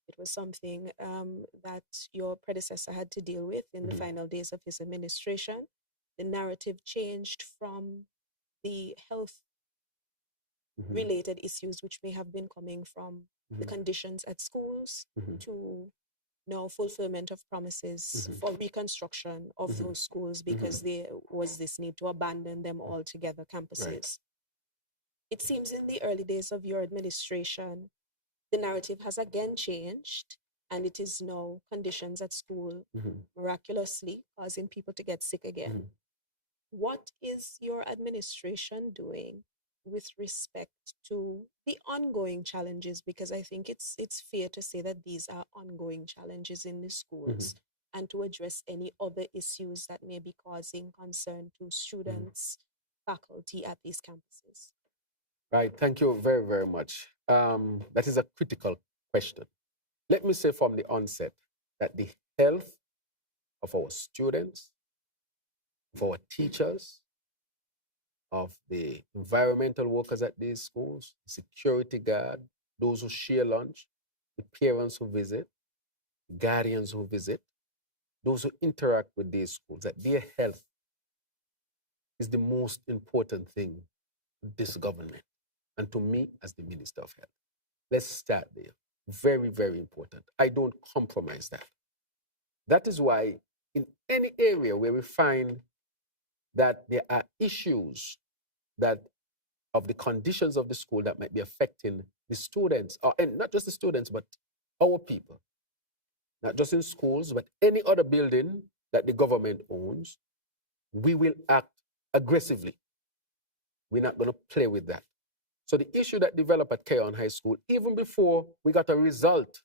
It was something that your predecessor had to deal with in the final days of his administration. The narrative changed from the health related issues, which may have been coming from the conditions at schools, to now fulfillment of promises for reconstruction of those schools, because there was this need to abandon them altogether, campuses. Right. It seems in the early days of your administration, the narrative has again changed, and it is now conditions at school miraculously causing people to get sick again. What is your administration doing with respect to the ongoing challenges? Because I think it's fair to say that these are ongoing challenges in the schools, and to address any other issues that may be causing concern to students, faculty at these campuses. Right. Thank you very, very much. That is a critical question. Let me say from the onset that the health of our students, of our teachers, of the environmental workers at these schools, security guard, those who share lunch, the parents who visit, the guardians who visit, those who interact with these schools, that their health is the most important thing to this government and to me as the Minister of Health. Let's start there. Very, very important. I don't compromise that. That is why in any area where we find that there are issues that of the conditions of the school that might be affecting the students, and not just the students, but our people, not just in schools, but any other building that the government owns, we will act aggressively. We're not going to play with that. So the issue that developed at Keon High School, even before we got a result,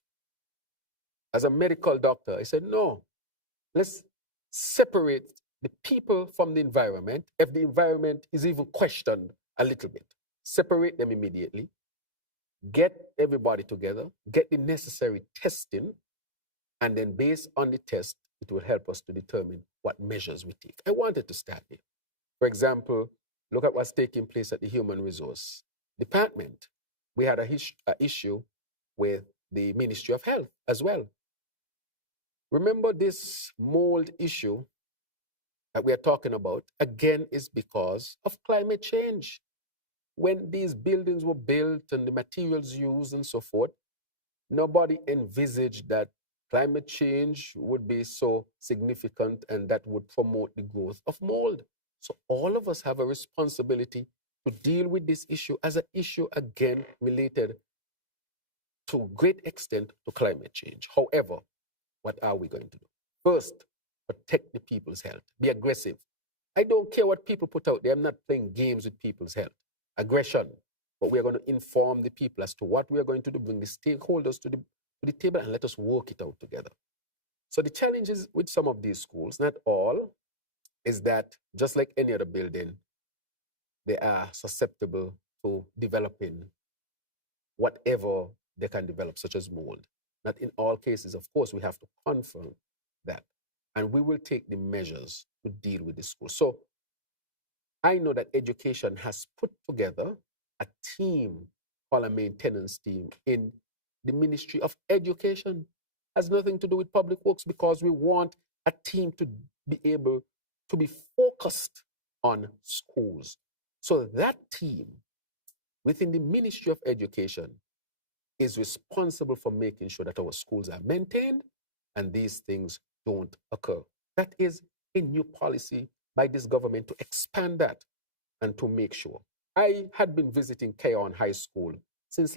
as a medical doctor, I said, no, let's separate the people from the environment. If the environment is even questioned a little bit, separate them immediately, get everybody together, get the necessary testing, and then based on the test, it will help us to determine what measures we take. I wanted to start there. For example, look at what's taking place at the Human Resource Department. We had an issue with the Ministry of Health as well. Remember, this mold issue that we are talking about, again, is because of climate change. When these buildings were built and the materials used and so forth, nobody envisaged that climate change would be so significant and that would promote the growth of mold. So all of us have a responsibility to deal with this issue as an issue, again, related to a great extent to climate change. However, what are we going to do? First, protect the people's health. Be aggressive. I don't care what people put out there. I'm not playing games with people's health. Aggression. But we are going to inform the people as to what we are going to do, bring the stakeholders to the table, and let us work it out together. So the challenges with some of these schools, not all, is that just like any other building, they are susceptible to developing whatever they can develop, such as mold. Not in all cases, of course, we have to confirm that. And we will take the measures to deal with the school. So I know that education has put together a team called a maintenance team in the Ministry of Education. Has nothing to do with public works, because we want a team to be able to be focused on schools. So that team within the Ministry of Education is responsible for making sure that our schools are maintained and these things don't occur. That is a new policy by this government to expand that and to make sure. I had been visiting Keon High School since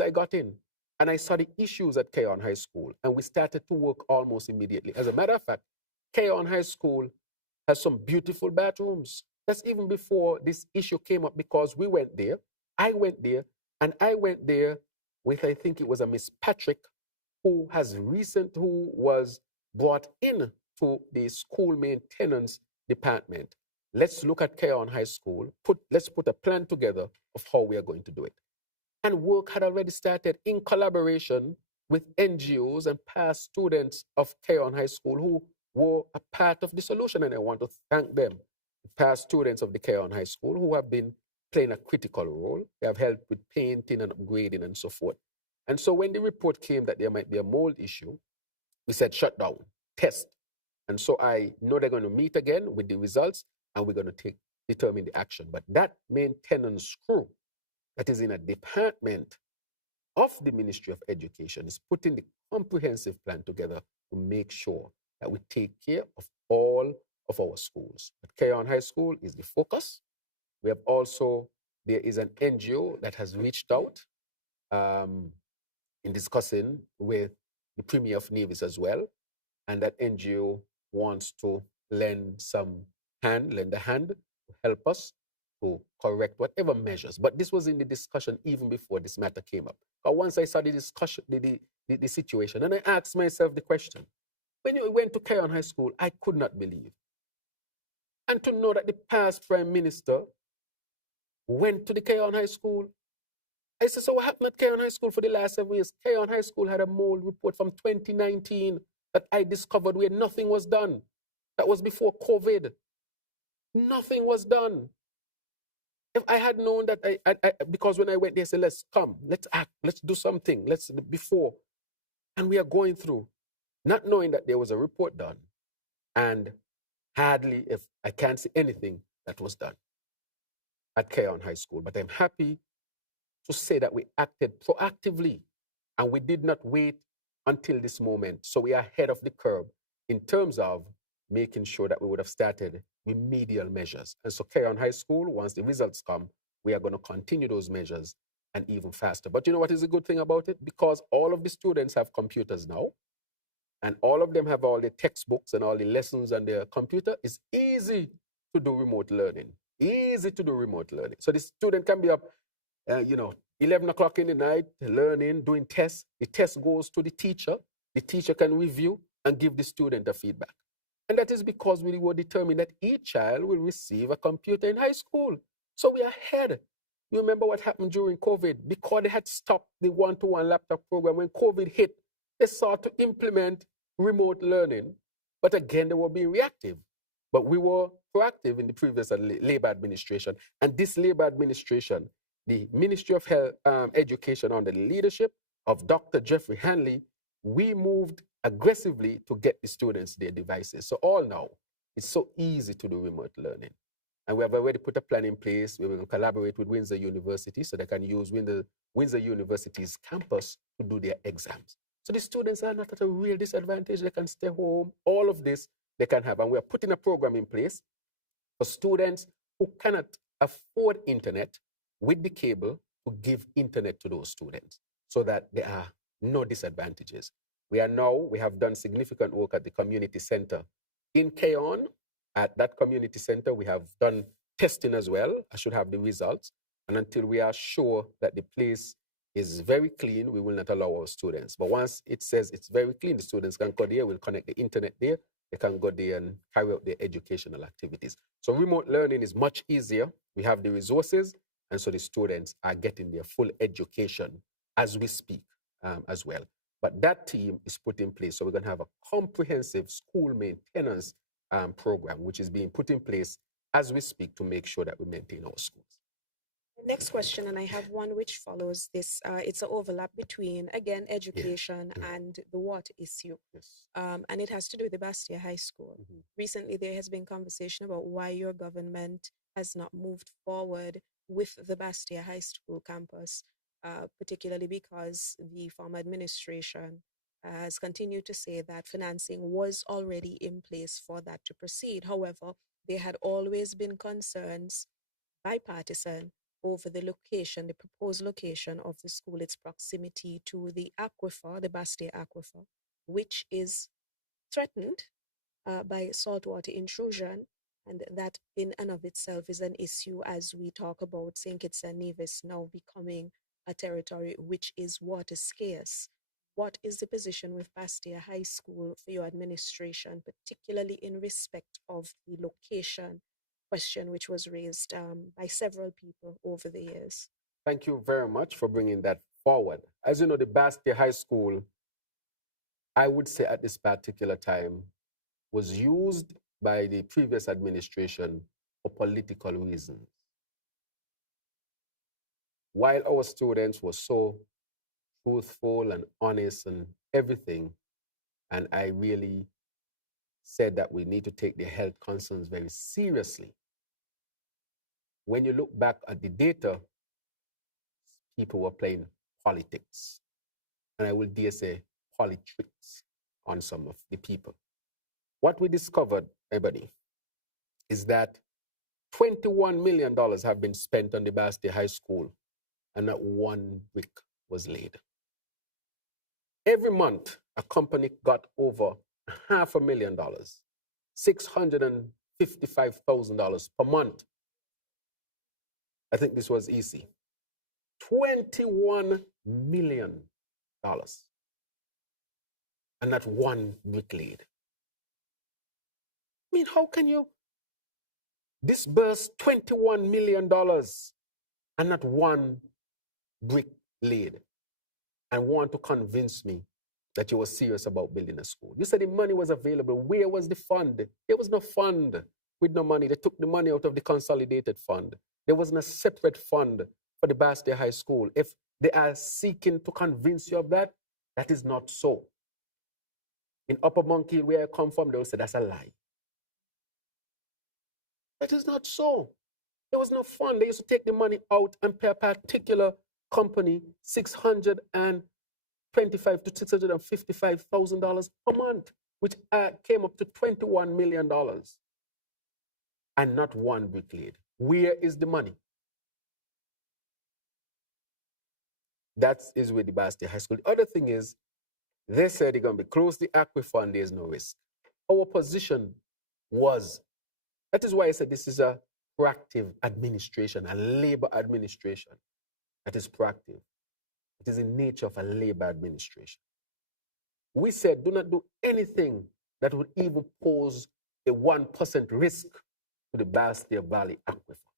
I got in, and I saw the issues at Keon High School, and we started to work almost immediately. As a matter of fact, Keon High School has some beautiful bathrooms. That's even before this issue came up, because we went there, I went there, and I went there with, I think it was a Miss Patrick, who was brought in to the school maintenance department. Let's look at Keon High School. Let's put a plan together of how we are going to do it. And work had already started in collaboration with NGOs and past students of Keon High School who were a part of the solution. And I want to thank them, the past students of the Keon High School who have been playing a critical role. They have helped with painting and upgrading and so forth. And so when the report came that there might be a mold issue, we said shut down, test. And so I know they're going to meet again with the results and we're going to determine the action. But that maintenance crew that is in a department of the Ministry of Education is putting the comprehensive plan together to make sure that we take care of all of our schools. But Keon High School is the focus. We have also, there is an NGO that has reached out in discussing with the Premier of Navies as well. And that NGO wants to lend a hand to help us to correct whatever measures. But this was in the discussion even before this matter came up. But once I saw the discussion, the situation, and I asked myself the question, when you went to Keon High School, I could not believe. And to know that the past Prime Minister went to the Keon High School, I said, so what happened at Keon High School for the last 7 years? Keon High School had a mold report from 2019 that I discovered where nothing was done. That was before COVID. Nothing was done. If I had known that, because when I went there, I said, let's come, let's act, let's do something, before. And we are going through, not knowing that there was a report done. And hardly, if I can't see anything that was done at Keon High School. But I'm happy to say that we acted proactively and we did not wait until this moment. So we are ahead of the curve in terms of making sure that we would have started remedial measures. And so Keon High School, once the results come, we are going to continue those measures and even faster. But you know what is a good thing about it? Because all of the students have computers now, and all of them have all the textbooks and all the lessons on their computer, it's easy to do remote learning. Easy to do remote learning. So the student can be up, 11 o'clock in the night, learning, doing tests. The test goes to the teacher. The teacher can review and give the student a feedback. And that is because we were determined that each child will receive a computer in high school. So we are ahead. You remember what happened during COVID? Because they had stopped the one-to-one laptop program, when COVID hit, they sought to implement remote learning. But again, they were being reactive. But we were proactive in the previous Labour administration. And this Labour administration, the Ministry of Education under the leadership of Dr. Jeffrey Hanley, we moved aggressively to get the students their devices. So all now, it's so easy to do remote learning. And we have already put a plan in place where we will collaborate with Windsor University so they can use Windsor University's campus to do their exams. So the students are not at a real disadvantage. They can stay home. All of this they can have. And we are putting a program in place for students who cannot afford internet with the cable to give internet to those students so that there are no disadvantages. We have done significant work at the community center in Keon. At that community center, we have done testing as well. I should have the results. And until we are sure that the place is very clean, we will not allow our students. But once it says it's very clean, the students can go there, we'll connect the internet there, they can go there and carry out their educational activities. So remote learning is much easier. We have the resources, and so the students are getting their full education as we speak as well. But that team is put in place. So we're going to have a comprehensive school maintenance program, which is being put in place as we speak to make sure that we maintain our schools. Next question, and I have one which follows this. It's an overlap between, again, education and the water issue. Yes. And it has to do with the Basseterre High School. Mm-hmm. Recently, there has been conversation about why your government has not moved forward with the Basseterre High School campus, particularly because the former administration has continued to say that financing was already in place for that to proceed. However, there had always been concerns, bipartisan, over the location, the proposed location of the school, its proximity to the aquifer, the Basseterre aquifer, which is threatened by saltwater intrusion. And that in and of itself is an issue as we talk about St. Kitts and Nevis now becoming a territory which is water scarce. What is the position with Basseterre High School for your administration, particularly in respect of the location question which was raised by several people over the years? Thank you very much for bringing that forward. As you know, the Basseterre High School, I would say at this particular time, was used by the previous administration for political reasons. While our students were so truthful and honest and everything, and I really said that we need to take their health concerns very seriously. When you look back at the data, people were playing politics. And I will dare say politics on some of the people. What we discovered, everybody, is that $21 million have been spent on the Basseterre High School and not one brick was laid. Every month, a company got over $500,000, $655,000 per month. I think this was easy. $21 million. And not one brick laid. I mean, how can you disburse $21 million and not one brick laid and want to convince me that you were serious about building a school? You said the money was available. Where was the fund? There was no fund with no money. They took the money out of the consolidated fund. There wasn't a separate fund for the Basseterre High School. If they are seeking to convince you of that, that is not so. In Upper Monkey, where I come from, they will say that's a lie. That is not so. There was no fund. They used to take the money out and pay a particular company $625,000 to $655,000 per month, which came up to $21 million. And not one brick laid. Where is the money? That is with the Basseterre High School. The other thing is, they said they're going to be close the aquifer and there's no risk. Our position was, that is why I said this is a proactive administration, a labor administration that is proactive. It is in nature of a labor administration. We said do not do anything that would even pose a 1% risk to the Basseterre Valley aquifer.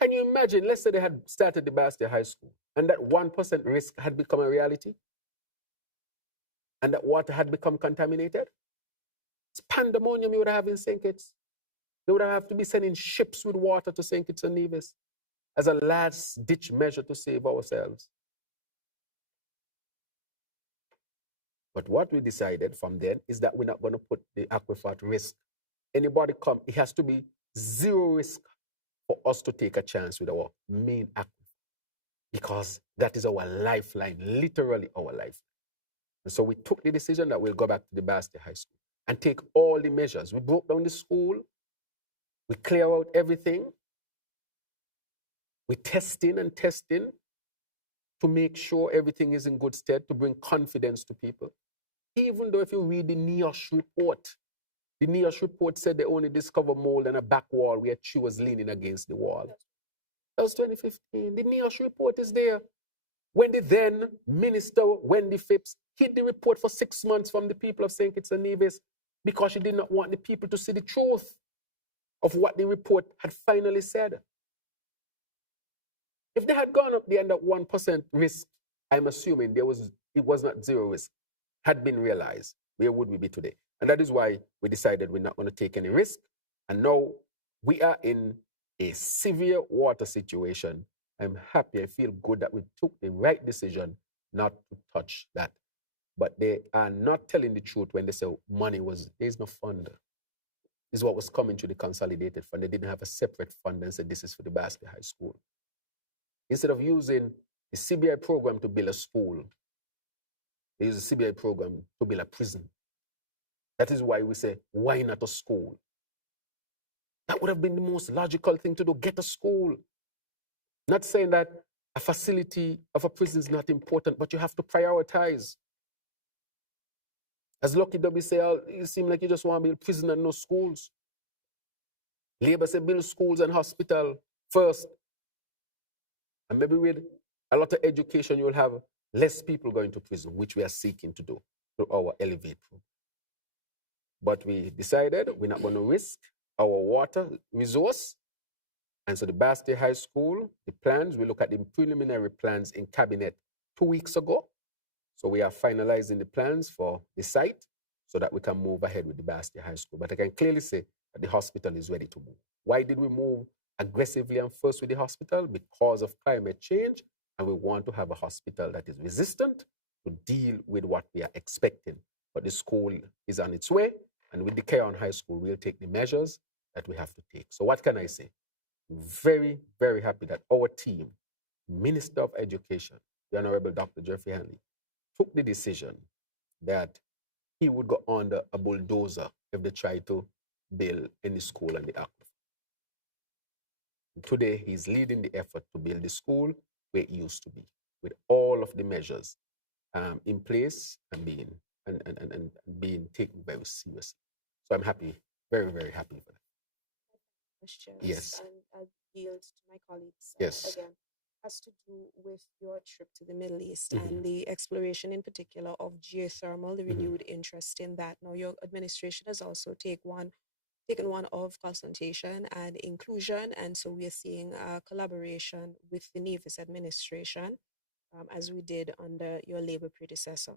Can you imagine, let's say they had started the Basseterre High School and that 1% risk had become a reality and that water had become contaminated? It's pandemonium you would have in St. Kitts. They would have to be sending ships with water to St. Kitts and Nevis as a last-ditch measure to save ourselves. But what we decided from then is that we're not going to put the aquifer at risk. Anybody come, it has to be zero risk for us to take a chance with our main aquifer, because that is our lifeline, literally our lifeline. And so we took the decision that we'll go back to the Basseterre High School and take all the measures. We broke down the school. We clear out everything. We testing to make sure everything is in good stead, to bring confidence to people. Even though if you read the NIOSH report, the NIOSH report said they only discovered mold in a back wall where she was leaning against the wall. That was 2015. The NIOSH report is there. When the then Minister Wendy Phipps hid the report for 6 months from the people of St. Kitts and Nevis because she did not want the people to see the truth of what the report had finally said. If they had gone up the end at 1% risk, I'm assuming it was not zero risk, had been realized, where would we be today? And that is why we decided we're not going to take any risk. And now we are in a severe water situation. I'm happy, I feel good that we took the right decision not to touch that. But they are not telling the truth when they say there's no fund. This is what was coming to the consolidated fund. They didn't have a separate fund and said this is for the Basseterre High School. Instead of using the CBI program to build a school, they use the CBI program to build a prison. That is why we say, why not a school? That would have been the most logical thing to do, get a school. Not saying that a facility of a prison is not important, but you have to prioritize. As Lucky W say, you seem like you just want to build prison and no schools. Labour say build schools and hospital first. And maybe with a lot of education, you'll have less people going to prison, which we are seeking to do through our Elevate program. But we decided we're not going to risk our water resource And so the Basseterre High School, the plans, we look at the preliminary plans in cabinet 2 weeks ago. So we are finalizing the plans for the site so that we can move ahead with the Basseterre High School. But I can clearly say that the hospital is ready to move. Why did we move aggressively and first with the hospital? Because of climate change, and we want to have a hospital that is resistant to deal with what we are expecting. But the school is on its way, and with the Keon High School, we'll take the measures that we have to take. So what can I say? Very, very happy that our team, Minister of Education, the Honorable Dr. Jeffrey Hanley, took the decision that he would go under a bulldozer if they try to build any school on the aquifer. Today, he's leading the effort to build the school where it used to be, with all of the measures in place and being taken very seriously. So I'm happy, very, very happy for that. Questions. Yes. And I'll yield to my colleagues. Yes. Again, has to do with your trip to the Middle East and the exploration in particular of geothermal, the renewed interest in that. Now, your administration has also taken one of consultation and inclusion, and so we are seeing a collaboration with the Nevis administration, as we did under your Labour predecessor.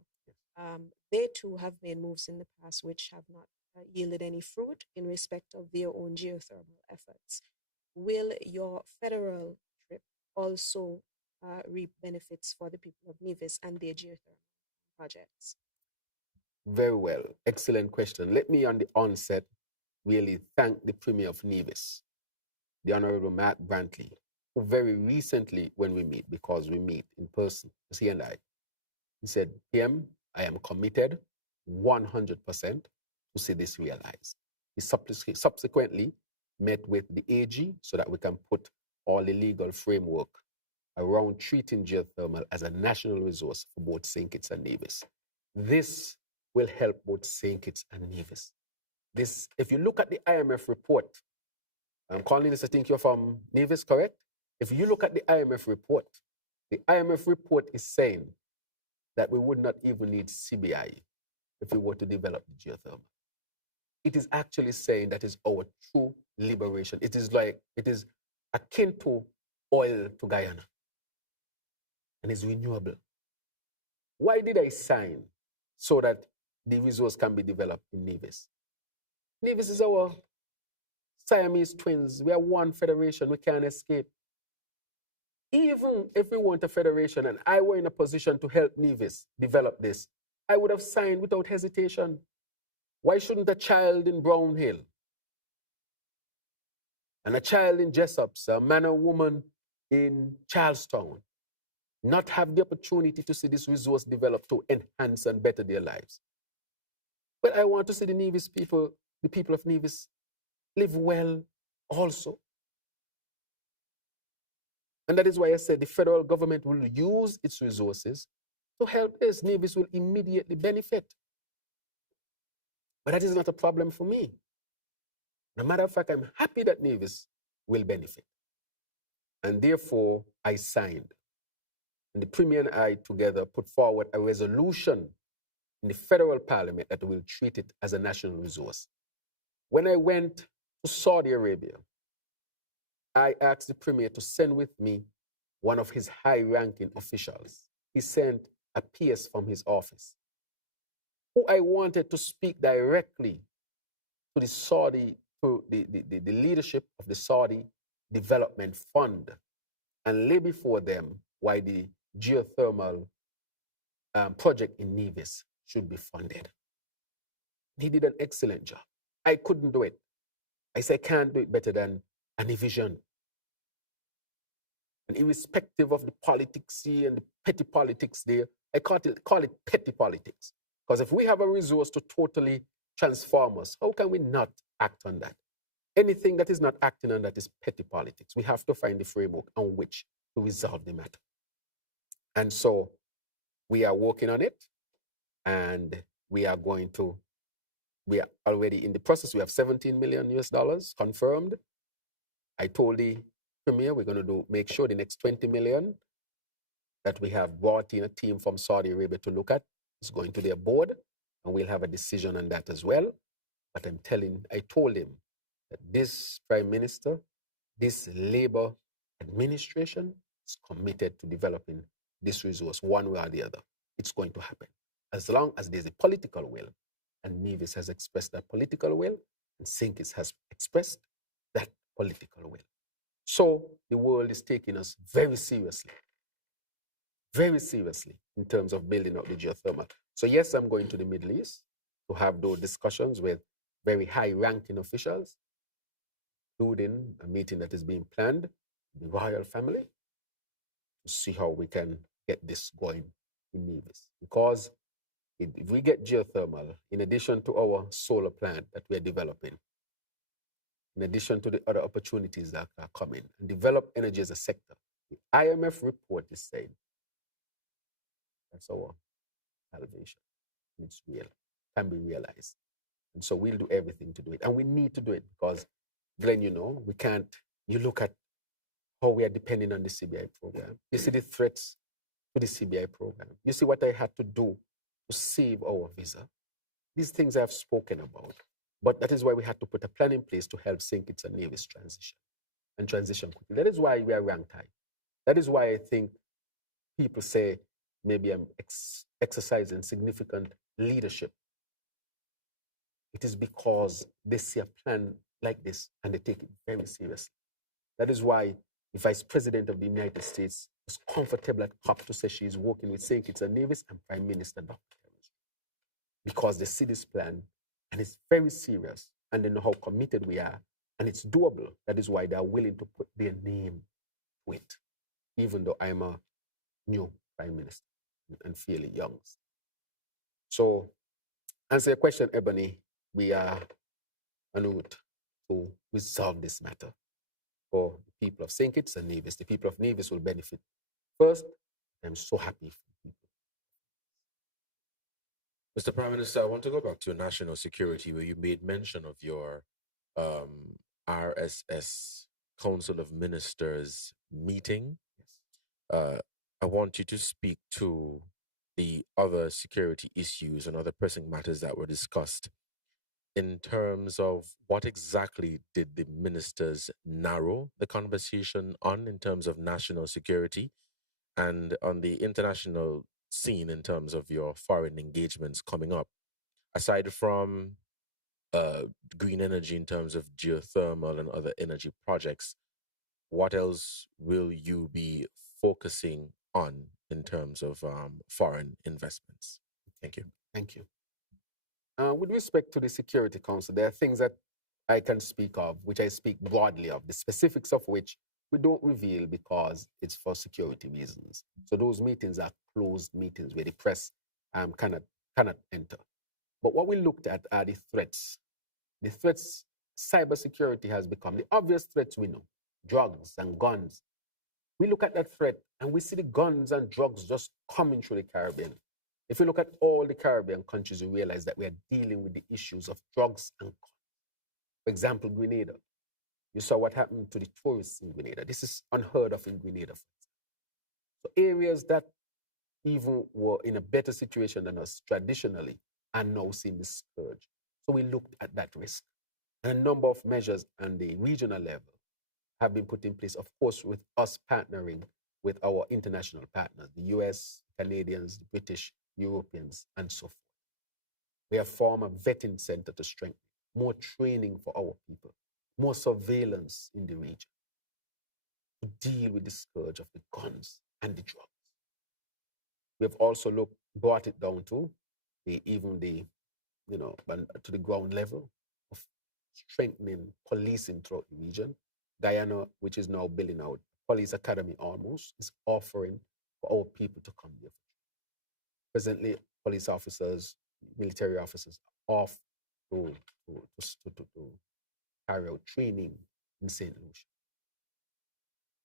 They too have made moves in the past which have not yielded any fruit in respect of their own geothermal efforts. Will your federal trip also reap benefits for the people of Nevis and their geothermal projects? Very well. Excellent question. Let me, on the onset, really thank the Premier of Nevis, the Honorable Matt Brantley, who very recently, when we meet, because we meet in person, he and I, he said, PM, I am committed 100% to see this realized. He subsequently met with the AG so that we can put all the legal framework around treating geothermal as a national resource for both St. Kitts and Nevis. This will help both St. Kitts and Nevis. This, if you look at the IMF report, Colin, I think you're from Nevis, correct? If you look at the IMF report is saying that we would not even need CBI if we were to develop the geothermal. It is actually saying that is our true liberation. It is akin to oil to Guyana, and it's renewable. Why did I sign? So that the resource can be developed in Nevis. Nevis is our Siamese twins. We are one federation. We can't escape. Even if we want a federation and I were in a position to help Nevis develop this, I would have signed without hesitation. Why shouldn't a child in Brown Hill and a child in Jessops, a man or woman in Charlestown, not have the opportunity to see this resource develop to enhance and better their lives? But I want to see the Nevis people, the people of Nevis, live well also. And that is why I said the federal government will use its resources to help this. Nevis will immediately benefit. But that is not a problem for me. No matter of fact, I'm happy that Nevis will benefit. And therefore, I signed. And the Premier and I together put forward a resolution in the federal parliament that will treat it as a national resource. When I went to Saudi Arabia, I asked the Premier to send with me one of his high-ranking officials. He sent a PS from his office, who I wanted to speak directly to the Saudi, to the leadership of the Saudi Development Fund, and lay before them why the geothermal project in Nevis should be funded. He did an excellent job. I couldn't do it. I said, I can't do it better than Anivision. And irrespective of the politics and the petty politics there, I call it petty politics. Because if we have a resource to totally transform us, how can we not act on that? Anything that is not acting on that is petty politics. We have to find the framework on which to resolve the matter. And so we are working on it, and we are already in the process. We have $17 million confirmed. I told the Premier we're going to make sure the next 20 million that we have brought in a team from Saudi Arabia to look at is going to their board, and we'll have a decision on that as well. But I told him that this Prime Minister this Labor administration is committed to developing this resource one way or the other. It's going to happen. As long as there's a political will, and Nevis has expressed that political will, and St. Kitts has expressed that political will. So the world is taking us very seriously in terms of building up the geothermal. So yes, I'm going to the Middle East to have those discussions with very high-ranking officials, including a meeting that is being planned, the royal family, to see how we can get this going in Nevis. Because if we get geothermal, in addition to our solar plant that we are developing, in addition to the other opportunities that are coming, and develop energy as a sector, the IMF report is saying that's our salvation. It's real, can be realized. And so we'll do everything to do it. And we need to do it because, Glenn, we can't, you look at how we are depending on the CBI program. You see the threats to the CBI program. You see what I had to do to save our visa. These things I have spoken about. But that is why we had to put a plan in place to help St. Kitts and Nevis transition quickly. That is why we are ranked high. That is why I think people say maybe I'm exercising significant leadership. It is because they see a plan like this and they take it very seriously. That is why the Vice President of the United States was comfortable at COP to say she is working with St. Kitts and Nevis and Prime Minister Dr. Because they see this plan and it's very serious and they know how committed we are and it's doable. That is why they are willing to put their name to it, even though I'm a new Prime Minister and fairly young. So, answer your question, Ebony, we are en route to resolve this matter for the people of St. Kitts and Nevis. The people of Nevis will benefit first. I'm so happy for people. Mr. Prime Minister, I want to go back to national security, where you made mention of your RSS Council of Ministers meeting. Yes. I want you to speak to the other security issues and other pressing matters that were discussed in terms of what exactly did the ministers narrow the conversation on in terms of national security and on the international scene in terms of your foreign engagements coming up. Aside from green energy in terms of geothermal and other energy projects, what else will you be focusing on in terms of foreign investments? Thank you. Thank you. With respect to the Security Council, there are things that I can speak of, which I speak broadly of, the specifics of which we don't reveal because it's for security reasons. So those meetings are closed meetings where the press cannot enter. But what we looked at are the threats. The threats, cybersecurity has become the obvious threats we know, drugs and guns. We look at that threat and we see the guns and drugs just coming through the Caribbean. If you look at all the Caribbean countries, you realize that we are dealing with the issues of drugs and guns. For example, Grenada. You saw what happened to the tourists in Grenada. This is unheard of in Grenada. So areas that even were in a better situation than us traditionally are now seeing this scourge. So we looked at that risk. And a number of measures on the regional level have been put in place, of course, with us partnering with our international partners, the US, Canadians, the British, Europeans, and so forth. We have formed a vetting center to strengthen, more training for our people, more surveillance in the region to deal with the scourge of the guns and the drugs. We have also brought it down to to the ground level of strengthening policing throughout the region. Guyana, which is now building out police academy almost, is offering for our people to come there. Presently, police officers, military officers are off to carry out training in St. Lucia.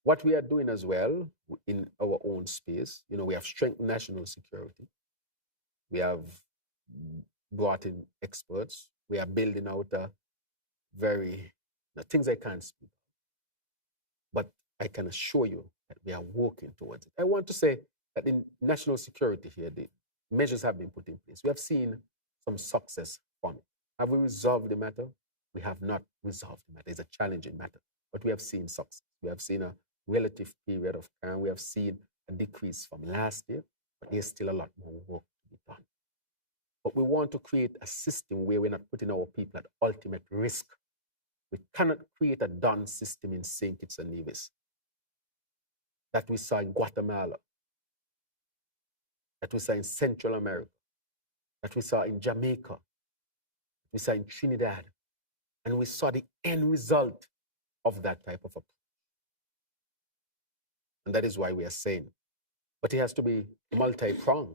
What we are doing as well in our own space, we have strengthened national security. We have brought in experts. We are building out things I can't speak of. But I can assure you that we are working towards it. I want to say that in national security here, the measures have been put in place. We have seen some success from it. Have we resolved the matter? We have not resolved the matter. It's a challenging matter. but we have seen success. We have seen a relative period of crime. We have seen a decrease from last year, but there's still a lot more work to be done. But we want to create a system where we're not putting our people at ultimate risk. We cannot create a done system in St. Kitts and Nevis that we saw in Guatemala, that we saw in Central America, that we saw in Jamaica, we saw in Trinidad, and we saw the end result of that type of approach. And that is why we are saying, but it has to be multi-pronged,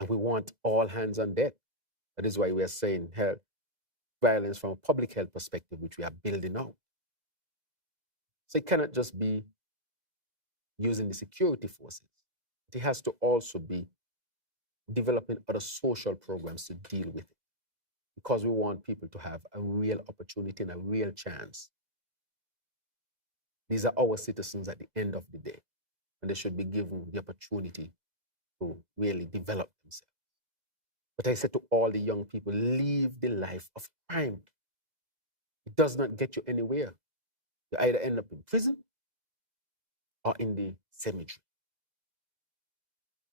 and we want all hands on deck. That is why we are saying health, violence from a public health perspective, which we are building out. So it cannot just be using the security forces. It has to also be developing other social programs to deal with it, because we want people to have a real opportunity and a real chance. These are our citizens at the end of the day, and they should be given the opportunity to really develop themselves. But I said to all the young people, live the life of crime. It does not get you anywhere. You either end up in prison or in the cemetery.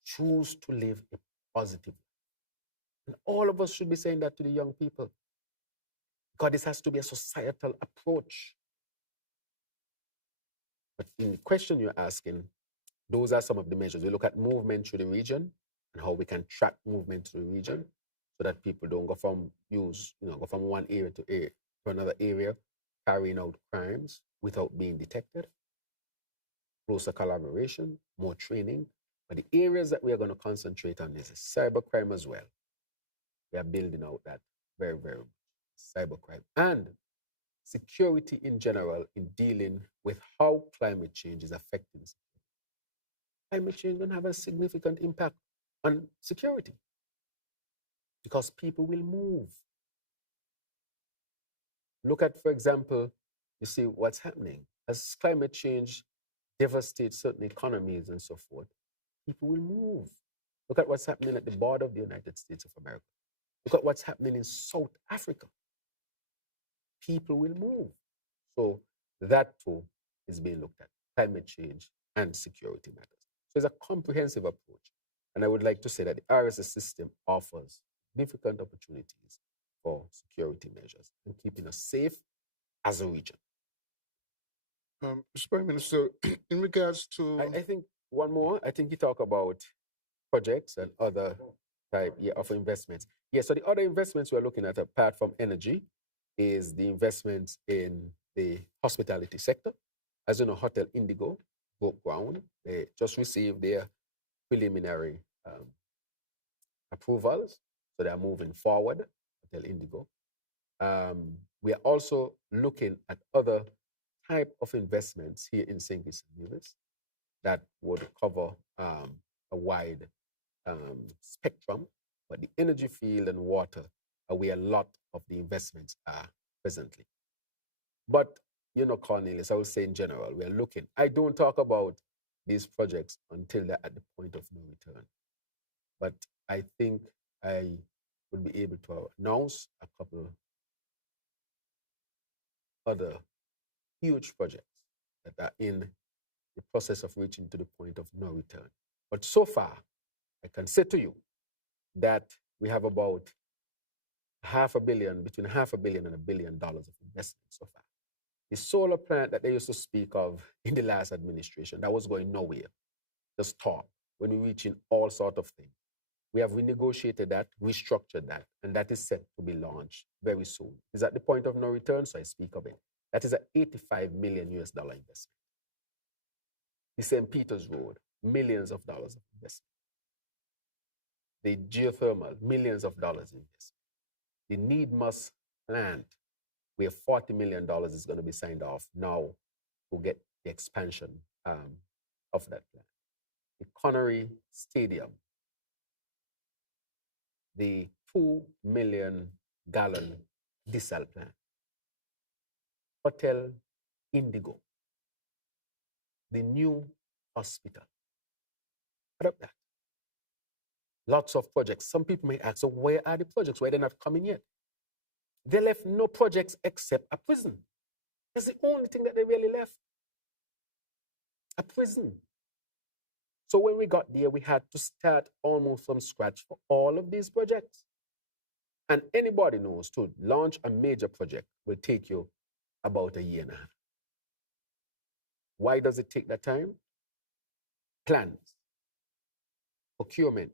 Choose to live a positive life. And all of us should be saying that to the young people, because this has to be a societal approach. But in the question you're asking, those are some of the measures. We look at movement through the region and how we can track movement through the region so that people don't go from one area to another area, carrying out crimes without being detected. Closer collaboration, more training. But the areas that we are going to concentrate on is cybercrime as well. We are building out that very, very much. Cybercrime and security in general in dealing with how climate change is affecting security. Climate change will have a significant impact on security because people will move. Look at, for example, you see what's happening. As climate change devastates certain economies and so forth, people will move. Look at what's happening at the border of the United States of America. Look at what's happening in South Africa. People will move. So that too is being looked at, climate change and security matters. So it's a comprehensive approach. And I would like to say that the RSS system offers significant opportunities for security measures and keeping us safe as a region. Mr. Prime Minister, in regards to... I think one more, I think you talk about projects and other type of investments. Yeah, so the other investments we're looking at, apart from energy, is the investments in the hospitality sector. As you know, Hotel Indigo broke ground. They just received their preliminary approvals, so they are moving forward, Hotel Indigo. We are also looking at other type of investments here in St. Kitts and Nevis that would cover a wide spectrum, but the energy field and water are where a lot of the investments are presently. But, you know, Cornelius, I would say in general, we are looking. I don't talk about these projects until they're at the point of no return. But I think I would be able to announce a couple other huge projects that are in the process of reaching to the point of no return. But so far, I can say to you that we have about between $500 million and $1 billion of investment so far. The solar plant that they used to speak of in the last administration, that was going nowhere, just talk, when we reach in all sorts of things. We have renegotiated that, restructured that, and that is set to be launched very soon. It's at the point of no return, so I speak of it. That is an $85 million investment. The St. Peter's Road, millions of dollars of investment. The geothermal, millions of dollars investment. The Need Must plant, where $40 million is going to be signed off now to get the expansion of that plant. The Connery Stadium, the 2 million gallon diesel plant. Hotel Indigo, the new hospital. What up that? Lots of projects. Some people may ask, so where are the projects? Why they're not coming yet? They left no projects except a prison. That's the only thing that they really left. A prison. So when we got there, we had to start almost from scratch for all of these projects. And anybody knows to launch a major project will take you about a year and a half. Why does it take that time? Plans, procurement,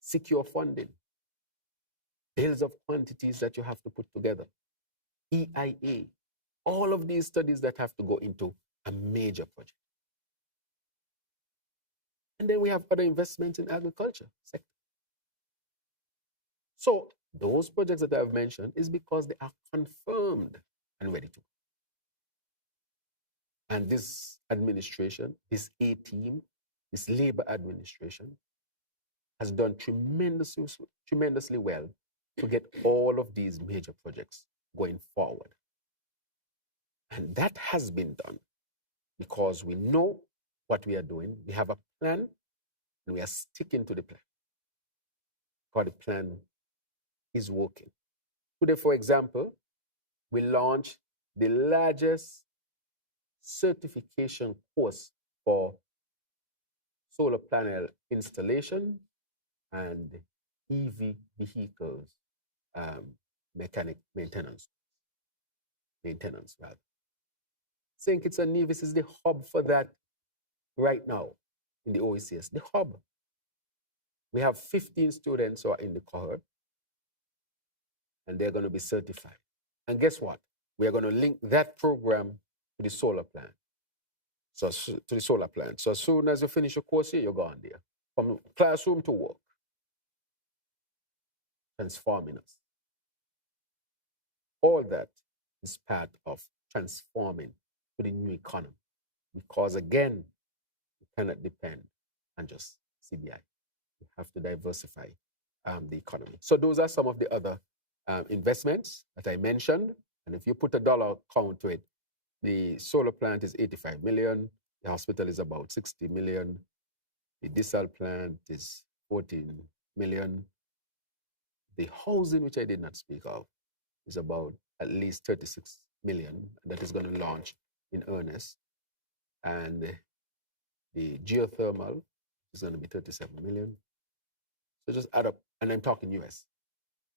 secure funding, bills of quantities that you have to put together, EIA, all of these studies that have to go into a major project. And then we have other investments in agriculture sector. So those projects that I've mentioned is because they are confirmed and ready to go. And this administration, this A team, this labor administration has done tremendously well to get all of these major projects going forward. And that has been done because we know what we are doing. We have a plan and we are sticking to the plan. Because the plan is working. Today, for example, we launched the largest certification course for solar panel installation and EV vehicles mechanic maintenance rather. St. Kitts and Nevis is the hub for that right now in the OECS, the hub. We have 15 students who are in the cohort and they're going to be certified. And guess what? We are going to link that program to the solar plant. So as soon as you finish your course here, you're gone there. From classroom to work. Transforming us. All that is part of transforming to the new economy. Because again, you cannot depend on just CBI. You have to diversify the economy. So those are some of the other investments that I mentioned. And if you put a dollar count to it, the solar plant is 85 million. The hospital is about 60 million. The desal plant is 14 million. The housing, which I did not speak of, is about at least 36 million. That is going to launch in earnest. And the geothermal is going to be 37 million. So just add up, and I'm talking US.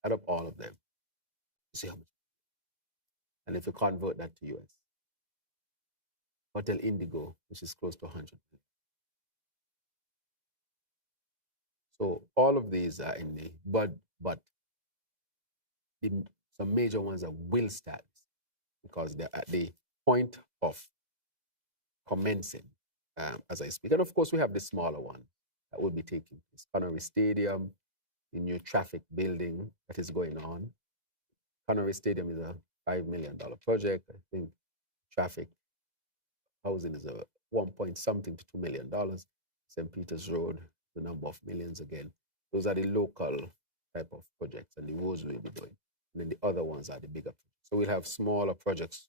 Add up all of them. See how much. And if you convert that to US, Hotel Indigo, which is close to 100 million. So all of these are in the, but some major ones are will start because they're at the point of commencing as I speak. And of course, we have the smaller one that will be taking place. Connery Stadium, the new traffic building that is going on. Connery Stadium is a $5 million project. I think traffic housing is a 1 point something to $2 million. St. Peter's Road, the number of millions again. Those are the local type of projects and the roads we'll be doing. And then the other ones are the bigger projects. So we'll have smaller projects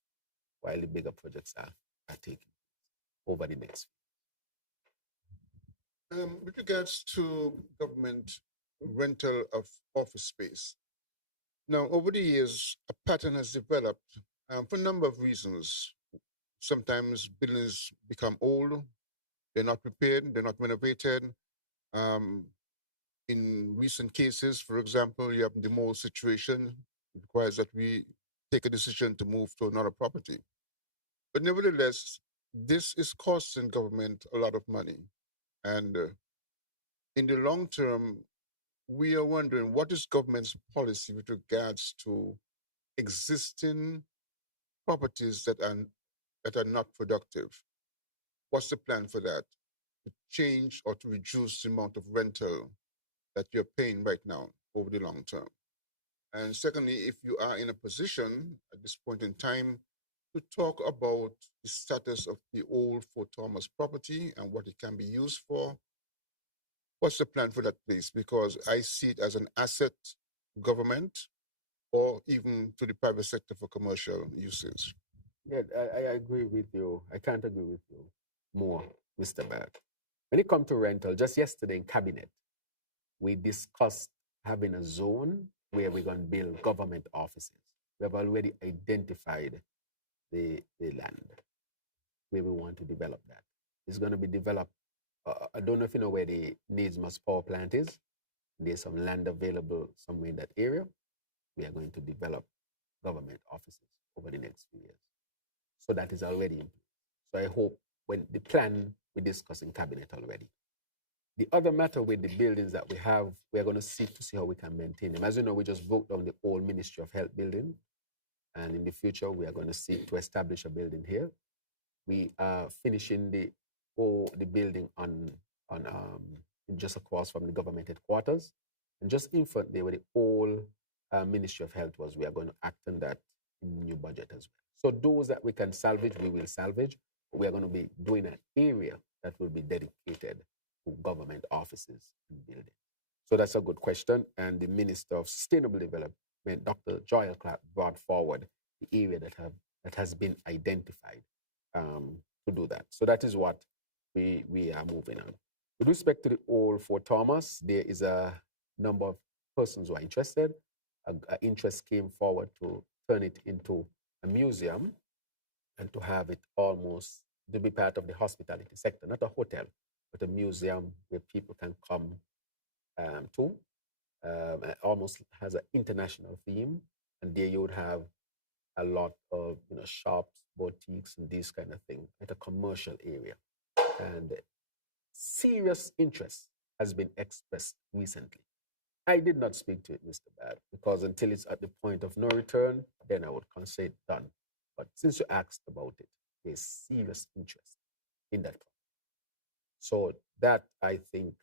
while the bigger projects are taking over the next. With regards to government rental of office space, now over the years, a pattern has developed for a number of reasons. Sometimes buildings become old, they're not repaired, they're not renovated. In recent cases, for example, you have the mole situation. It requires that we take a decision to move to another property. But nevertheless, this is costing government a lot of money. And in the long term, we are wondering what is government's policy with regards to existing properties that are not productive. What's the plan for that? To change or to reduce the amount of rental that you're paying right now over the long term. And secondly, if you are in a position at this point in time to talk about the status of the old Fort Thomas property and what it can be used for, what's the plan for that place? Because I see it as an asset to government or even to the private sector for commercial usage. Yeah, I agree with you. I can't agree with you more, Mr. Berg. When it comes to rental, just yesterday in cabinet, we discussed having a zone where we're going to build government offices. We have already identified the land where we want to develop that. It's going to be developed. I don't know if you know where the Needsmas power plant is. There's some land available somewhere in that area. We are going to develop government offices over the next few years. So that is already in place. So I hope when the plan we discuss in cabinet already. The other matter with the buildings that we have, we are going to seek to see how we can maintain them. As you know, we just broke down the old Ministry of Health building. And in the future, we are going to seek to establish a building here. We are finishing the building on just across from the government headquarters. And just in front there where the old Ministry of Health was, we are going to act on that in the new budget as well. So those that we can salvage, we will salvage. We are going to be doing an area that will be dedicated to government offices and buildings. So that's a good question. And the Minister of Sustainable Development, Dr. Joel Clark, brought forward the area that has been identified to do that. So that is what we are moving on. With respect to the old Fort Thomas, there is a number of persons who are interested. Interest came forward to turn it into a museum and to have it almost to be part of the hospitality sector, not a hotel, but a museum where people can come to. It almost has an international theme, and there you would have a lot of shops, boutiques, and these kind of things at a commercial area. And serious interest has been expressed recently. I did not speak to it, Mr. Bad, because until it's at the point of no return, then I would consider it done. But since you asked about it, there's serious interest in that. So that, I think,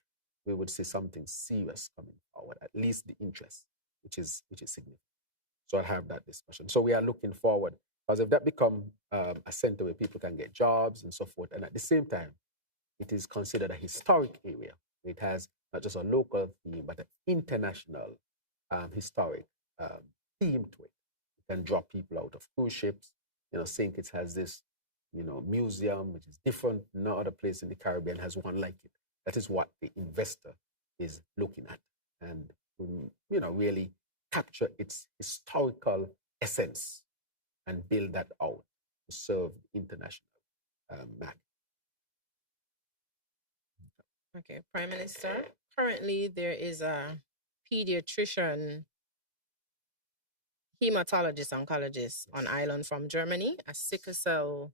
we would see something serious coming forward, at least the interest, which is significant. So I'll have that discussion. So we are looking forward, because if that become a center where people can get jobs and so forth, and at the same time, it is considered a historic area. It has not just a local theme, but an international historic theme to it. You can draw people out of cruise ships. St. Kitts has this, museum, which is different. No other place in the Caribbean has one like it. That is what the investor is looking at, and really capture its historical essence and build that out to serve the international market. Okay, Prime Minister. Currently, there is a pediatrician, hematologist, oncologist on island from Germany, a sickle cell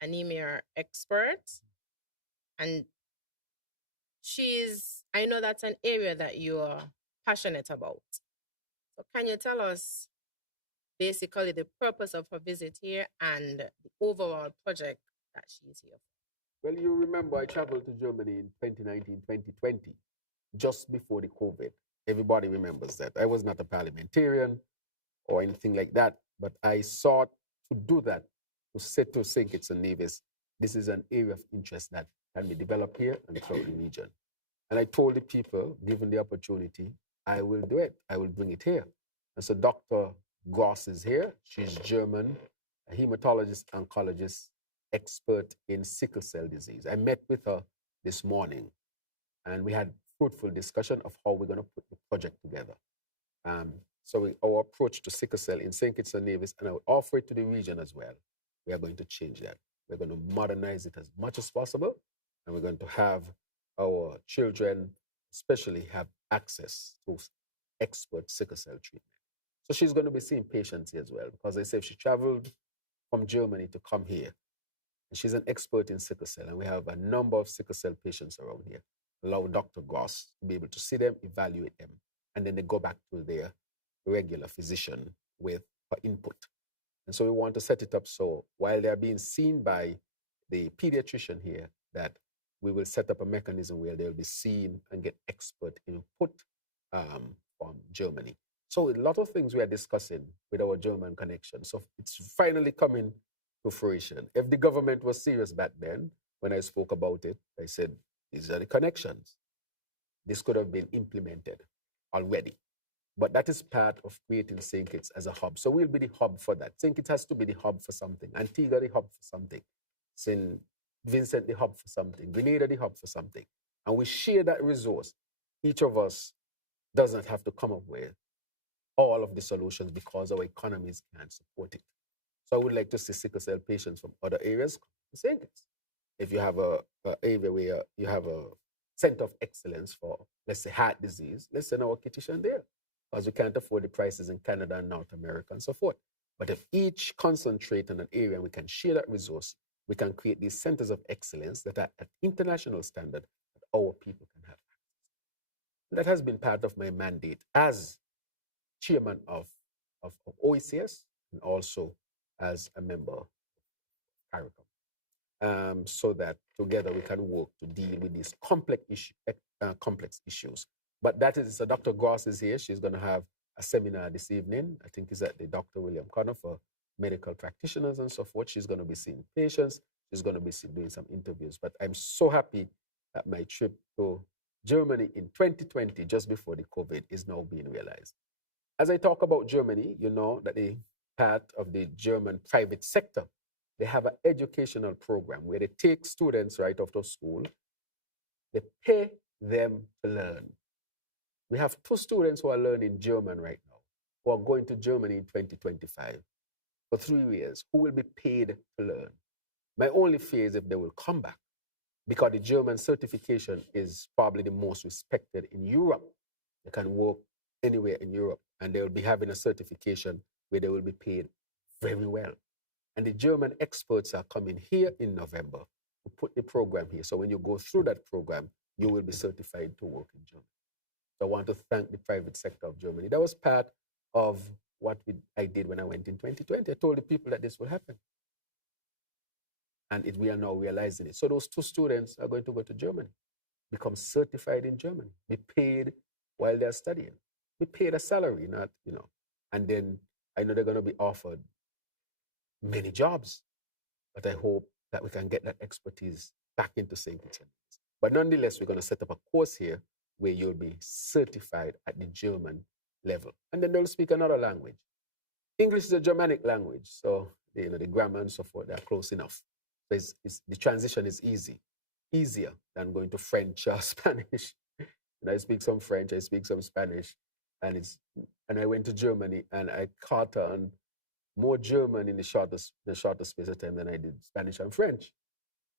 anemia expert, and I know that's an area that you are passionate about. So can you tell us basically the purpose of her visit here and the overall project that she's here for? Well, you remember I traveled to Germany in 2019, 2020, just before the COVID. Everybody remembers that. I was not a parliamentarian or anything like that, but I sought to do that, to say to St. Kitts and Nevis, this is an area of interest that can be developed here and throughout the region. And I told the people, given the opportunity, I will do it. I will bring it here. And so Dr. Gross is here. She's German, a hematologist, oncologist, expert in sickle cell disease. I met with her this morning, and we had fruitful discussion of how we're going to put the project together. So our approach to sickle cell in St. Kitts and Nevis, and I will offer it to the region as well, we are going to change that. We're going to modernize it as much as possible, and we're going to have our children especially have access to expert sickle cell treatment. So she's going to be seeing patients here as well, because they say if she traveled from Germany to come here, and she's an expert in sickle cell, and we have a number of sickle cell patients around here, allow Dr. Gross to be able to see them, evaluate them, and then they go back to their regular physician with her input. And so we want to set it up so while they're being seen by the pediatrician here, that we will set up a mechanism where they'll be seen and get expert input from Germany. So a lot of things we are discussing with our German connection. So it's finally coming to fruition. If the government was serious back then, when I spoke about it, I said, these are the connections. This could have been implemented already. But that is part of creating St. Kitts as a hub. So we'll be the hub for that. St. Kitts has to be the hub for something. Antigua the hub for something. St. Vincent the hub for something. Grenada the hub for something. And we share that resource. Each of us doesn't have to come up with all of the solutions because our economies can't support it. So I would like to see sickle cell patients from other areas to St. Kitts. If you have a area where you have a center of excellence for, let's say, heart disease, let's send our kitchen there, because we can't afford the prices in Canada and North America and so forth. But if each concentrate on an area and we can share that resource, we can create these centers of excellence that are at international standard that our people can have access. That has been part of my mandate as chairman of OECS and also as a member of CARICOM, so that together we can work to deal with these complex issues. But that is, so Dr. Gross is here. She's going to have a seminar this evening. I think it's at the Dr. William Connor for medical practitioners and so forth. She's going to be seeing patients. She's going to be doing some interviews. But I'm so happy that my trip to Germany in 2020, just before the COVID, is now being realized. As I talk about Germany, you know that the part of the German private sector, they have an educational program where they take students right out of school, they pay them to learn. We have 2 students who are learning German right now, who are going to Germany in 2025 for 3 years, who will be paid to learn. My only fear is if they will come back, because the German certification is probably the most respected in Europe. They can work anywhere in Europe, and they will be having a certification where they will be paid very well. And the German experts are coming here in November to put the program here. So when you go through that program, you will be certified to work in Germany. So I want to thank the private sector of Germany. That was part of what I did when I went in 2020. I told the people that this will happen. And we are now realizing it. So those 2 students are going to go to Germany, become certified in Germany, be paid while they're studying, be paid a salary, not, and then I know they're going to be offered many jobs, but I hope that we can get that expertise back into St. Kitts. But nonetheless, we're going to set up a course here where you'll be certified at the German level. And then they'll speak another language. English is a Germanic language, so the grammar and so forth, they're close enough. So the transition is easier than going to French or Spanish. And I speak some French, I speak some Spanish, and I went to Germany and I caught on more German in the shortest space of time than I did Spanish and French,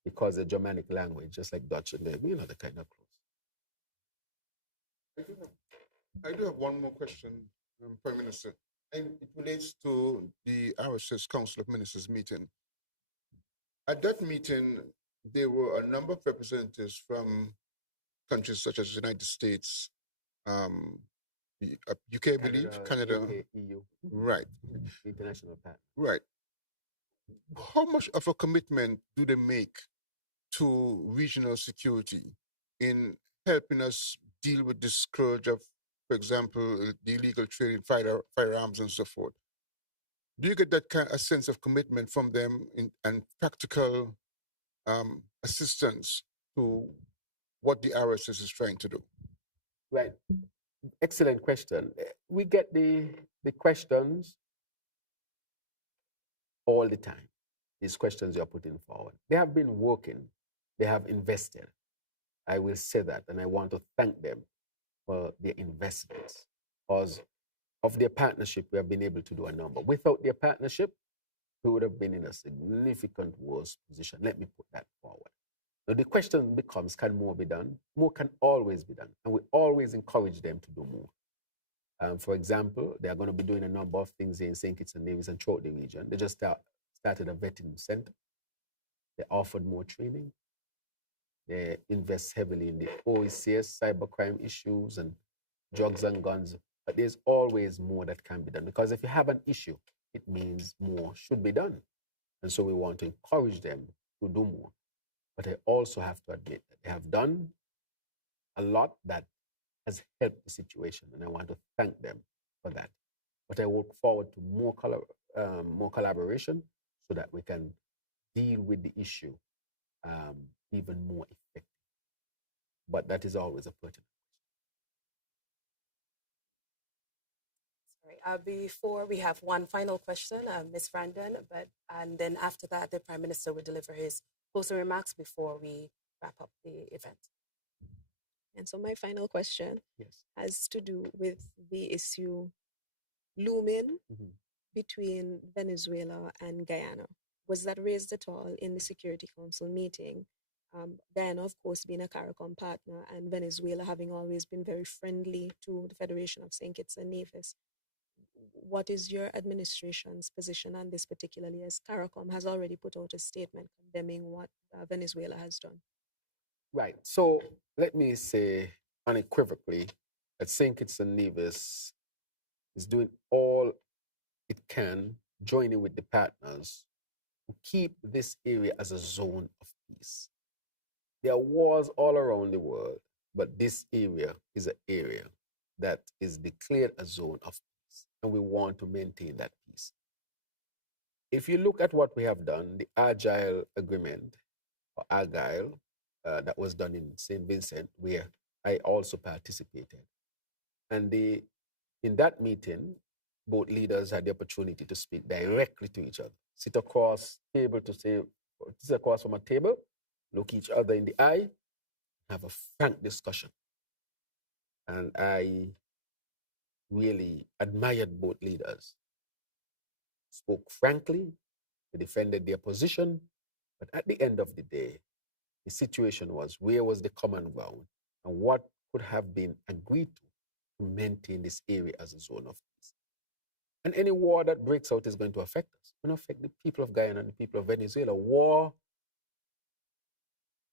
because the Germanic language, just like Dutch, and they're kind of close. I do have one more question, Prime Minister, and it relates to the RSS Council of Ministers meeting. At that meeting, there were a number of representatives from countries such as the United States, the UK, I believe, Canada, UK, EU. Right. International partner. Right. How much of a commitment do they make to regional security in helping us deal with this scourge of, for example, the illegal trade in firearms and so forth? Do you get that kind of sense of commitment from them and practical assistance to what the RSS is trying to do? Right. Excellent question. We get the questions all the time. These questions you're putting forward. They have been working. They have invested. I will say that, and I want to thank them for their investments. Because of their partnership, we have been able to do a number. Without their partnership, we would have been in a significant worse position. Let me put that forward. Now, the question becomes, can more be done? More can always be done. And we always encourage them to do more. For example, they are going to be doing a number of things here in St. Kitts and Nevis and throughout the region. They just started a vetting center. They offered more training. They invest heavily in the OECS, cybercrime issues, and drugs and guns. But there's always more that can be done. Because if you have an issue, it means more should be done. And so we want to encourage them to do more. But I also have to admit that they have done a lot that has helped the situation, and I want to thank them for that. But I look forward to more collaboration so that we can deal with the issue even more effectively. But that is always a pertinent question. Sorry, before we have one final question, Ms. Brandon, and then after that, the Prime Minister will deliver his closing remarks before we wrap up the event. And so my final question Yes. has to do with the issue looming between Venezuela and Guyana, was that raised at all in the Security Council meeting? Guyana, of course, being a CARICOM partner, and Venezuela having always been very friendly to the Federation of St. Kitts and Nevis. What is your administration's position on this, particularly as CARICOM has already put out a statement condemning what Venezuela has done? Right. So let me say unequivocally that St. Kitts and Nevis is doing all it can, joining with the partners, to keep this area as a zone of peace. There are wars all around the world, but this area is an area that is declared a zone of peace, and we want to maintain that peace. If you look at what we have done, the Agile Agreement, or Argyle, that was done in St. Vincent, where I also participated. And in that meeting, both leaders had the opportunity to speak directly to each other, sit across from a table, look each other in the eye, have a frank discussion. And I really admired both leaders. Spoke frankly, they defended their position, but at the end of the day, the situation was, where was the common ground and what could have been agreed to maintain this area as a zone of peace. And any war that breaks out is going to affect us. It's going to affect the people of Guyana and the people of Venezuela. War,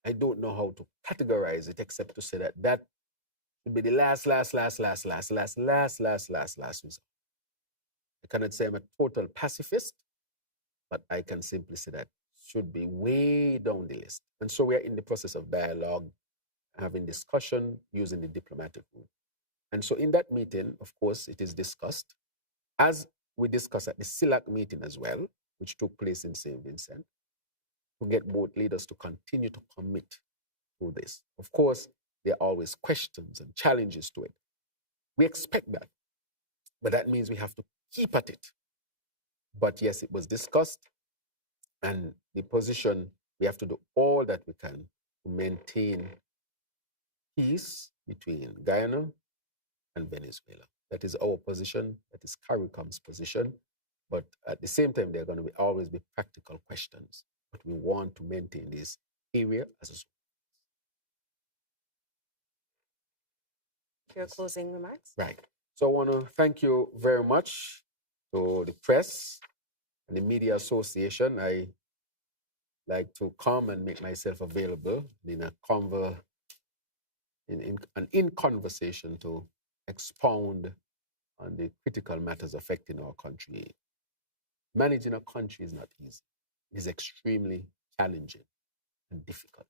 I don't know how to categorize it except to say that that would be the last result. I cannot say I'm a total pacifist, but I can simply say that should be way down the list. And so we are in the process of dialogue, having discussion, using the diplomatic route. And so in that meeting, of course, it is discussed, as we discussed at the CILAC meeting as well, which took place in St. Vincent, to get both leaders to continue to commit to this. Of course, there are always questions and challenges to it. We expect that, but that means we have to keep at it. But yes, it was discussed, and the position, we have to do all that we can to maintain peace between Guyana and Venezuela. That is our position. That is CARICOM's position. But at the same time, there are going to always be practical questions. But we want to maintain this area as a zone. Your closing remarks? Right. So I want to thank you very much to the press and the Media Association. I like to come and make myself available in conversation to expound on the critical matters affecting our country. Managing a country is not easy. It is extremely challenging and difficult.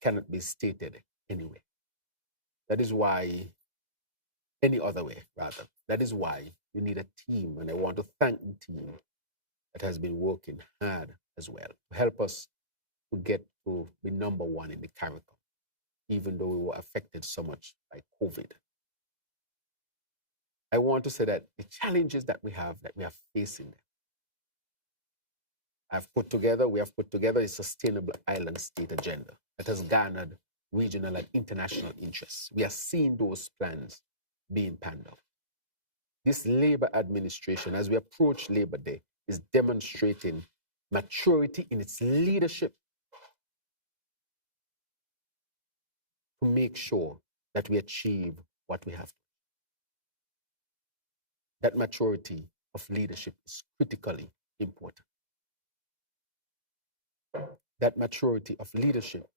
Cannot be stated anyway. That is why, any other way, rather. That is why you need a team, and I want to thank the team that has been working hard as well to help us to get to be number one in the CARICOM, even though we were affected so much by COVID. I want to say that the challenges that we are facing, we have put together a sustainable island state agenda that has garnered regional and international interests. We are seeing those plans being panned out. This Labour administration, as we approach Labour Day, is demonstrating maturity in its leadership to make sure that we achieve what we have to. That maturity of leadership is critically important. That maturity of leadership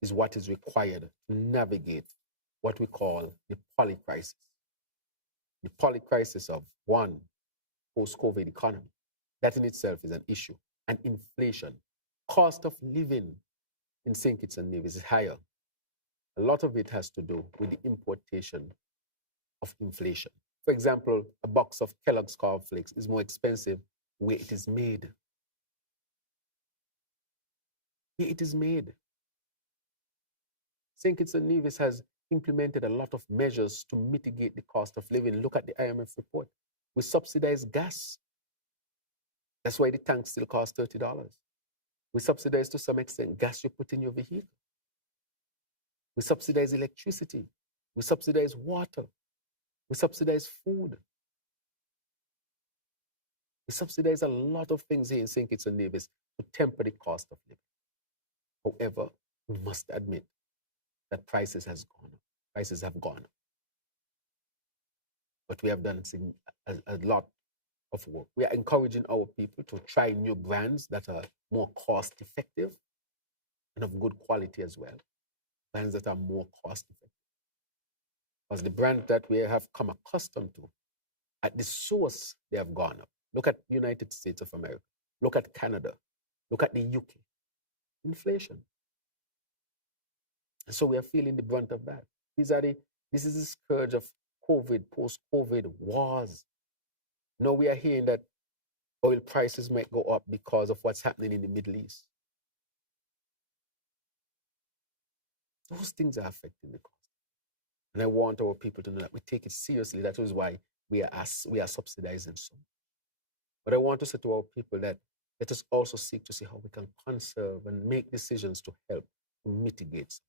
is what is required to navigate what we call the polycrisis. The polycrisis of, one, post-COVID economy. That in itself is an issue. And inflation. Cost of living in St. Kitts and Nevis is higher. A lot of it has to do with the importation of inflation. For example, a box of Kellogg's cornflakes is more expensive where it is made. Here it is made. St. Kitts and Nevis has implemented a lot of measures to mitigate the cost of living. Look at the IMF report. We subsidize gas. That's why the tank still costs $30. We subsidize, to some extent, gas you put in your vehicle. We subsidize electricity. We subsidize water. We subsidize food. We subsidize a lot of things here in St. Kitts and Nevis to temper the cost of living. However, we must admit that prices have gone up. But we have done a lot of work. We are encouraging our people to try new brands that are more cost effective and of good quality as well. Brands that are more cost effective. Because the brands that we have come accustomed to, at the source, they have gone up. Look at United States of America. Look at Canada. Look at the UK. Inflation. And so we are feeling the brunt of that. This is the scourge of COVID, post-COVID wars. Now we are hearing that oil prices might go up because of what's happening in the Middle East. Those things are affecting the cost. And I want our people to know that we take it seriously. That is why we are subsidizing some. But I want to say to our people that let us also seek to see how we can conserve and make decisions to help to mitigate.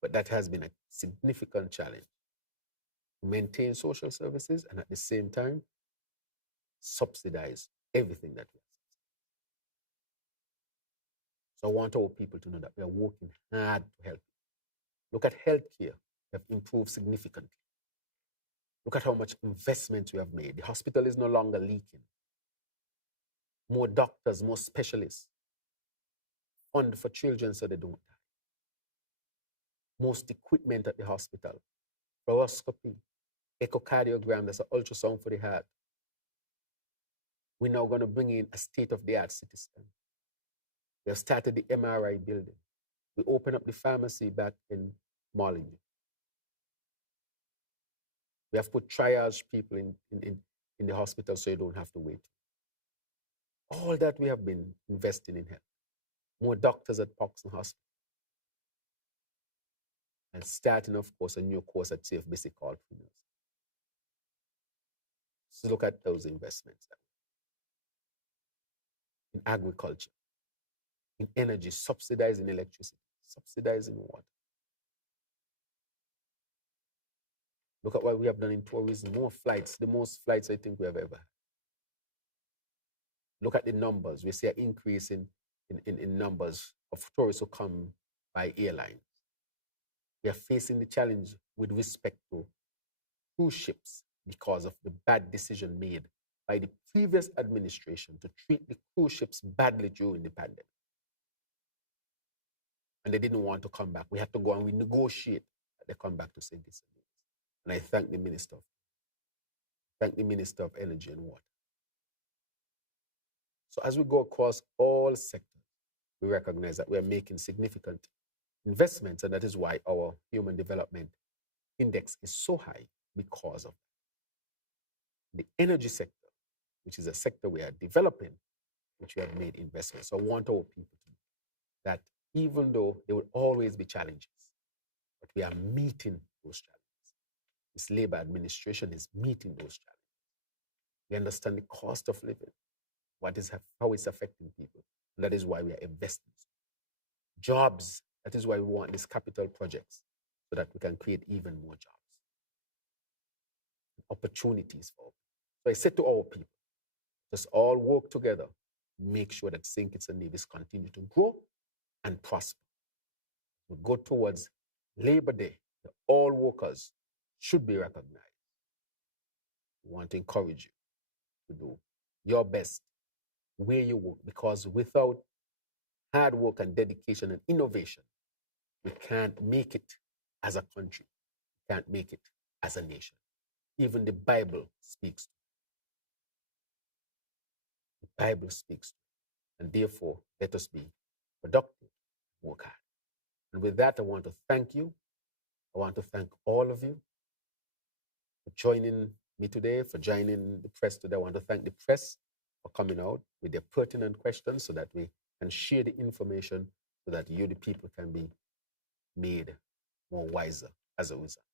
But that has been a significant challenge. To maintain social services and at the same time, subsidize everything that we have. So I want our people to know that we are working hard to help. Look at healthcare. We have improved significantly. Look at how much investment we have made. The hospital is no longer leaking. More doctors, more specialists. Fund for children so they don't die. Most equipment at the hospital. Fluoroscopy, echocardiogram, that's an ultrasound for the heart. We're now going to bring in a state-of-the-art CT scan. We have started the MRI building. We open up the pharmacy back in Marlin. We have put triage people in the hospital so you don't have to wait. All that we have been investing in health. More doctors at Poxon Hospital. And starting, of course, a new course at CFBC called Premiers. So look at those investments. In agriculture, in energy, subsidizing electricity, subsidizing water. Look at what we have done in tourism, more flights, the most flights I think we have ever had. Look at the numbers. We see an increase in numbers of tourists who come by airlines. We are facing the challenge with respect to cruise ships because of the bad decision made by the previous administration to treat the cruise ships badly during the pandemic. And they didn't want to come back. We had to go and we negotiate that they come back to St. Kitts. And I thank the Minister of Energy and Water. So as we go across all sectors, we recognize that we are making significant investments, and that is why our Human Development Index is so high because of the energy sector, which is a sector we are developing, which we have made investments. So I want our people to know that even though there will always be challenges, but we are meeting those challenges. This Labour administration is meeting those challenges. We understand the cost of living, how it's affecting people, and that is why we are investing. Jobs, that is why we want these capital projects, so that we can create even more jobs. Opportunities for all. So I said to our people, let's all work together, make sure that St. Kitts and Nevis continue to grow and prosper. We go towards Labor Day, that all workers should be recognized. We want to encourage you to do your best where you work, because without hard work and dedication and innovation, we can't make it as a country. We can't make it as a nation. Even the Bible speaks to it. The Bible speaks to it. And therefore, let us be productive, work hard. And with that, I want to thank you. I want to thank all of you for joining me today, for joining the press today. I want to thank the press for coming out with their pertinent questions so that we can share the information so that you, the people, can be made more wiser as a result.